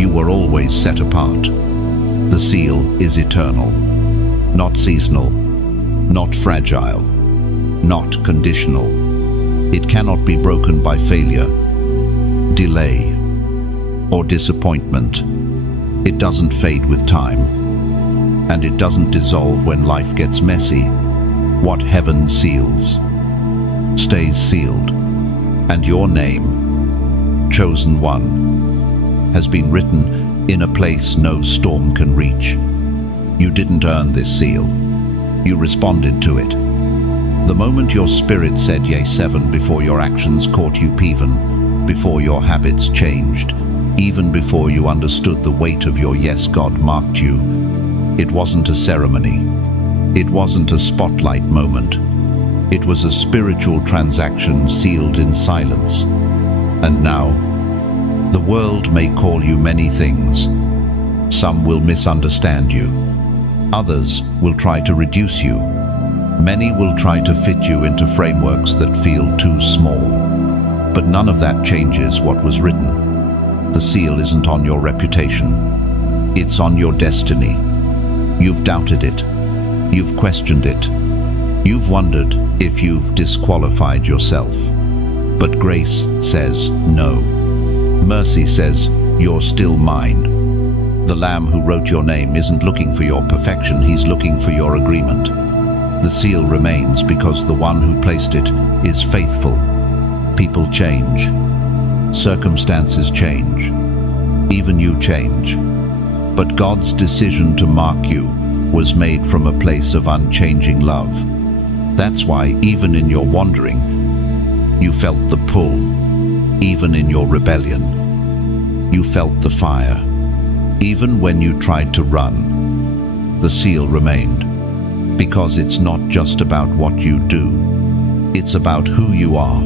You were always set apart. The seal is eternal, not seasonal, not fragile, not conditional. It cannot be broken by failure, delay, or disappointment. It doesn't fade with time, and it doesn't dissolve when life gets messy. What heaven seals stays sealed, and your name, chosen one, has been written in a place no storm can reach. You didn't earn this seal. You responded to it. The moment your spirit said Yea 7 before your actions caught you peeven, before your habits changed, even before you understood the weight of your yes, God marked you. It wasn't a ceremony. It wasn't a spotlight moment. It was a spiritual transaction sealed in silence. And now, the world may call you many things. Some will misunderstand you. Others will try to reduce you. Many will try to fit you into frameworks that feel too small. But none of that changes what was written. The seal isn't on your reputation. It's on your destiny. You've doubted it. You've questioned it. You've wondered if you've disqualified yourself. But grace says no. Mercy says, you're still mine. The Lamb who wrote your name isn't looking for your perfection, He's looking for your agreement. The seal remains because the one who placed it is faithful. People change. Circumstances change. Even you change. But God's decision to mark you was made from a place of unchanging love. That's why even in your wandering, you felt the pull. Even in your rebellion, you felt the fire. Even when you tried to run, the seal remained. Because it's not just about what you do, it's about who you are.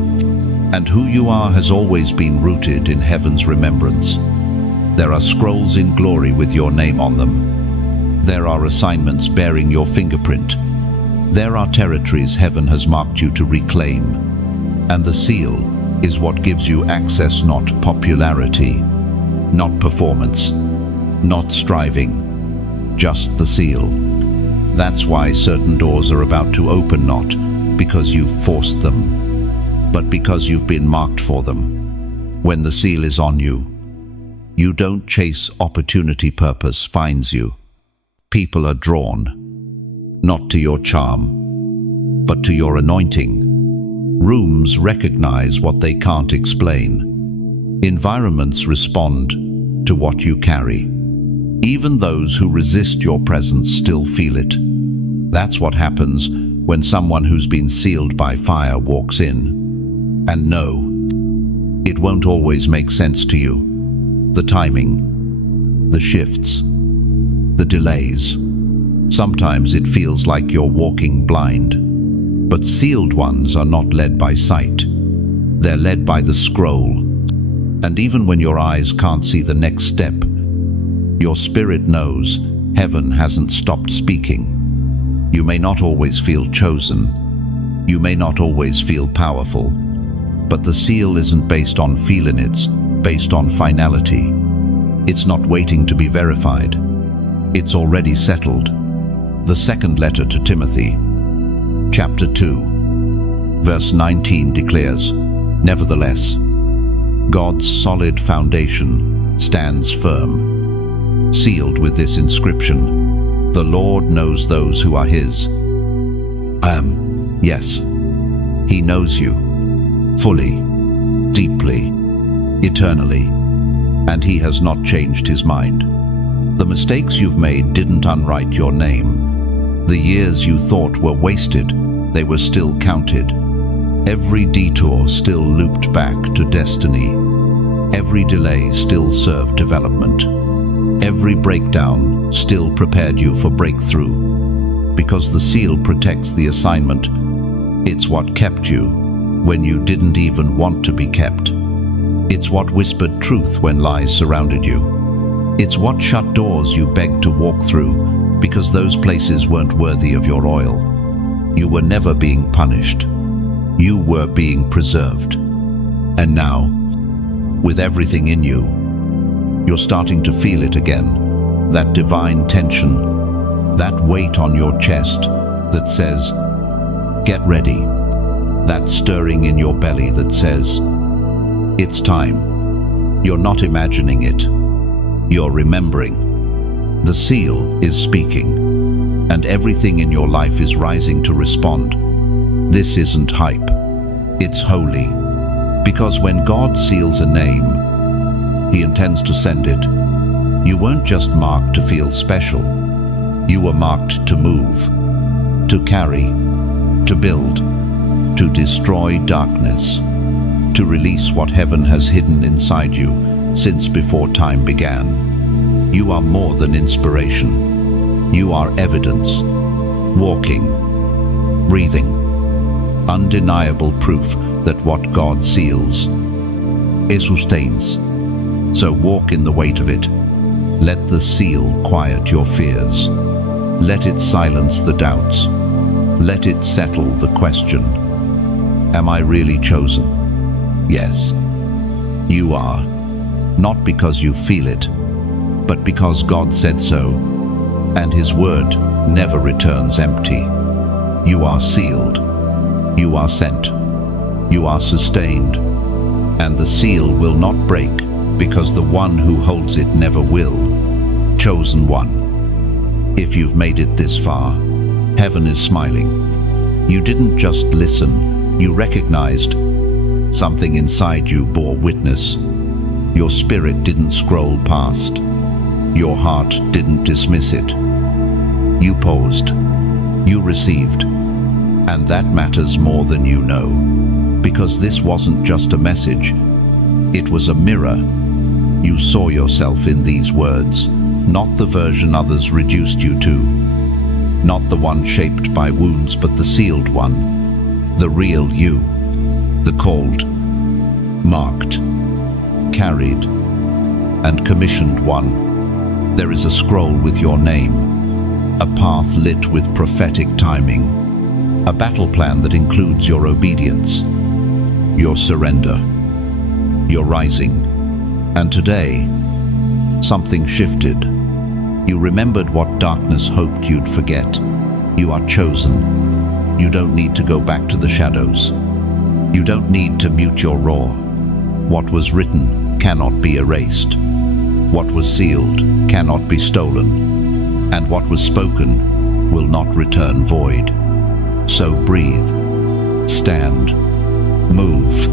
And who you are has always been rooted in heaven's remembrance. There are scrolls in glory with your name on them. There are assignments bearing your fingerprint. There are territories heaven has marked you to reclaim. And the seal is what gives you access, not popularity, not performance, not striving, just the seal. That's why certain doors are about to open, not because you've forced them, but because you've been marked for them. When the seal is on you, you don't chase opportunity, purpose finds you. People are drawn, not to your charm, but to your anointing. Rooms recognize what they can't explain. Environments respond to what you carry. Even those who resist your presence still feel it. That's what happens when someone who's been sealed by fire walks in. And no, it won't always make sense to you. The timing, the shifts, the delays. Sometimes it feels like you're walking blind. But sealed ones are not led by sight. They're led by the scroll. And even when your eyes can't see the next step, your spirit knows heaven hasn't stopped speaking. You may not always feel chosen. You may not always feel powerful. But the seal isn't based on feeling, it's based on finality. It's not waiting to be verified. It's already settled. The second letter to Timothy, Chapter 2, verse 19 declares, Nevertheless, God's solid foundation stands firm, sealed with this inscription, The Lord knows those who are His. Yes, He knows you, fully, deeply, eternally, and He has not changed His mind. The mistakes you've made didn't unwrite your name. The years you thought were wasted, they were still counted. Every detour still looped back to destiny. Every delay still served development. Every breakdown still prepared you for breakthrough. Because the seal protects the assignment, it's what kept you when you didn't even want to be kept. It's what whispered truth when lies surrounded you. It's what shut doors you begged to walk through because those places weren't worthy of your oil. You were never being punished. You were being preserved. And now, with everything in you, you're starting to feel it again. That divine tension, that weight on your chest that says, "Get ready." That stirring in your belly that says, "It's time." You're not imagining it. You're remembering. The seal is speaking, and everything in your life is rising to respond. This isn't hype. It's holy. Because when God seals a name, He intends to send it. You weren't just marked to feel special. You were marked to move, to carry, to build, to destroy darkness, to release what heaven has hidden inside you since before time began. You are more than inspiration. You are evidence, walking, breathing, undeniable proof that what God seals, He sustains. So walk in the weight of it. Let the seal quiet your fears. Let it silence the doubts. Let it settle the question. Am I really chosen? Yes, you are. Not because you feel it, but because God said so, and His word never returns empty. You are sealed. You are sent. You are sustained. And the seal will not break because the one who holds it never will. Chosen one. If you've made it this far, heaven is smiling. You didn't just listen, you recognized. Something inside you bore witness. Your spirit didn't scroll past. Your heart didn't dismiss it. You paused. You received. And that matters more than you know. Because this wasn't just a message. It was a mirror. You saw yourself in these words, not the version others reduced you to. Not the one shaped by wounds, but the sealed one. The real you. The called, marked, carried, and commissioned one. There is a scroll with your name, a path lit with prophetic timing, a battle plan that includes your obedience, your surrender, your rising. And today, something shifted. You remembered what darkness hoped you'd forget. You are chosen. You don't need to go back to the shadows. You don't need to mute your roar. What was written cannot be erased. What was sealed cannot be stolen. And what was spoken will not return void. So breathe, stand, move,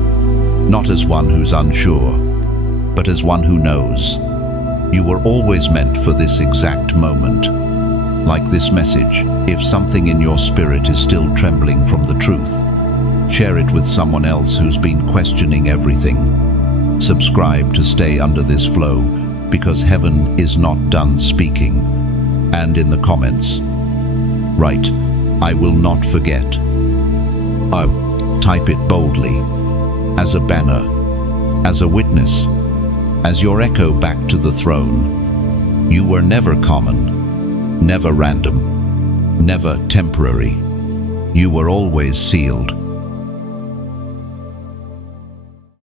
not as one who's unsure, but as one who knows. You were always meant for this exact moment. Like this message, if something in your spirit is still trembling from the truth, share it with someone else who's been questioning everything. Subscribe to stay under this flow, because heaven is not done speaking. And in the comments, write, "I will not forget." Oh, type it boldly, as a banner, as a witness, as your echo back to the throne. You were never common, never random, never temporary. You were always sealed.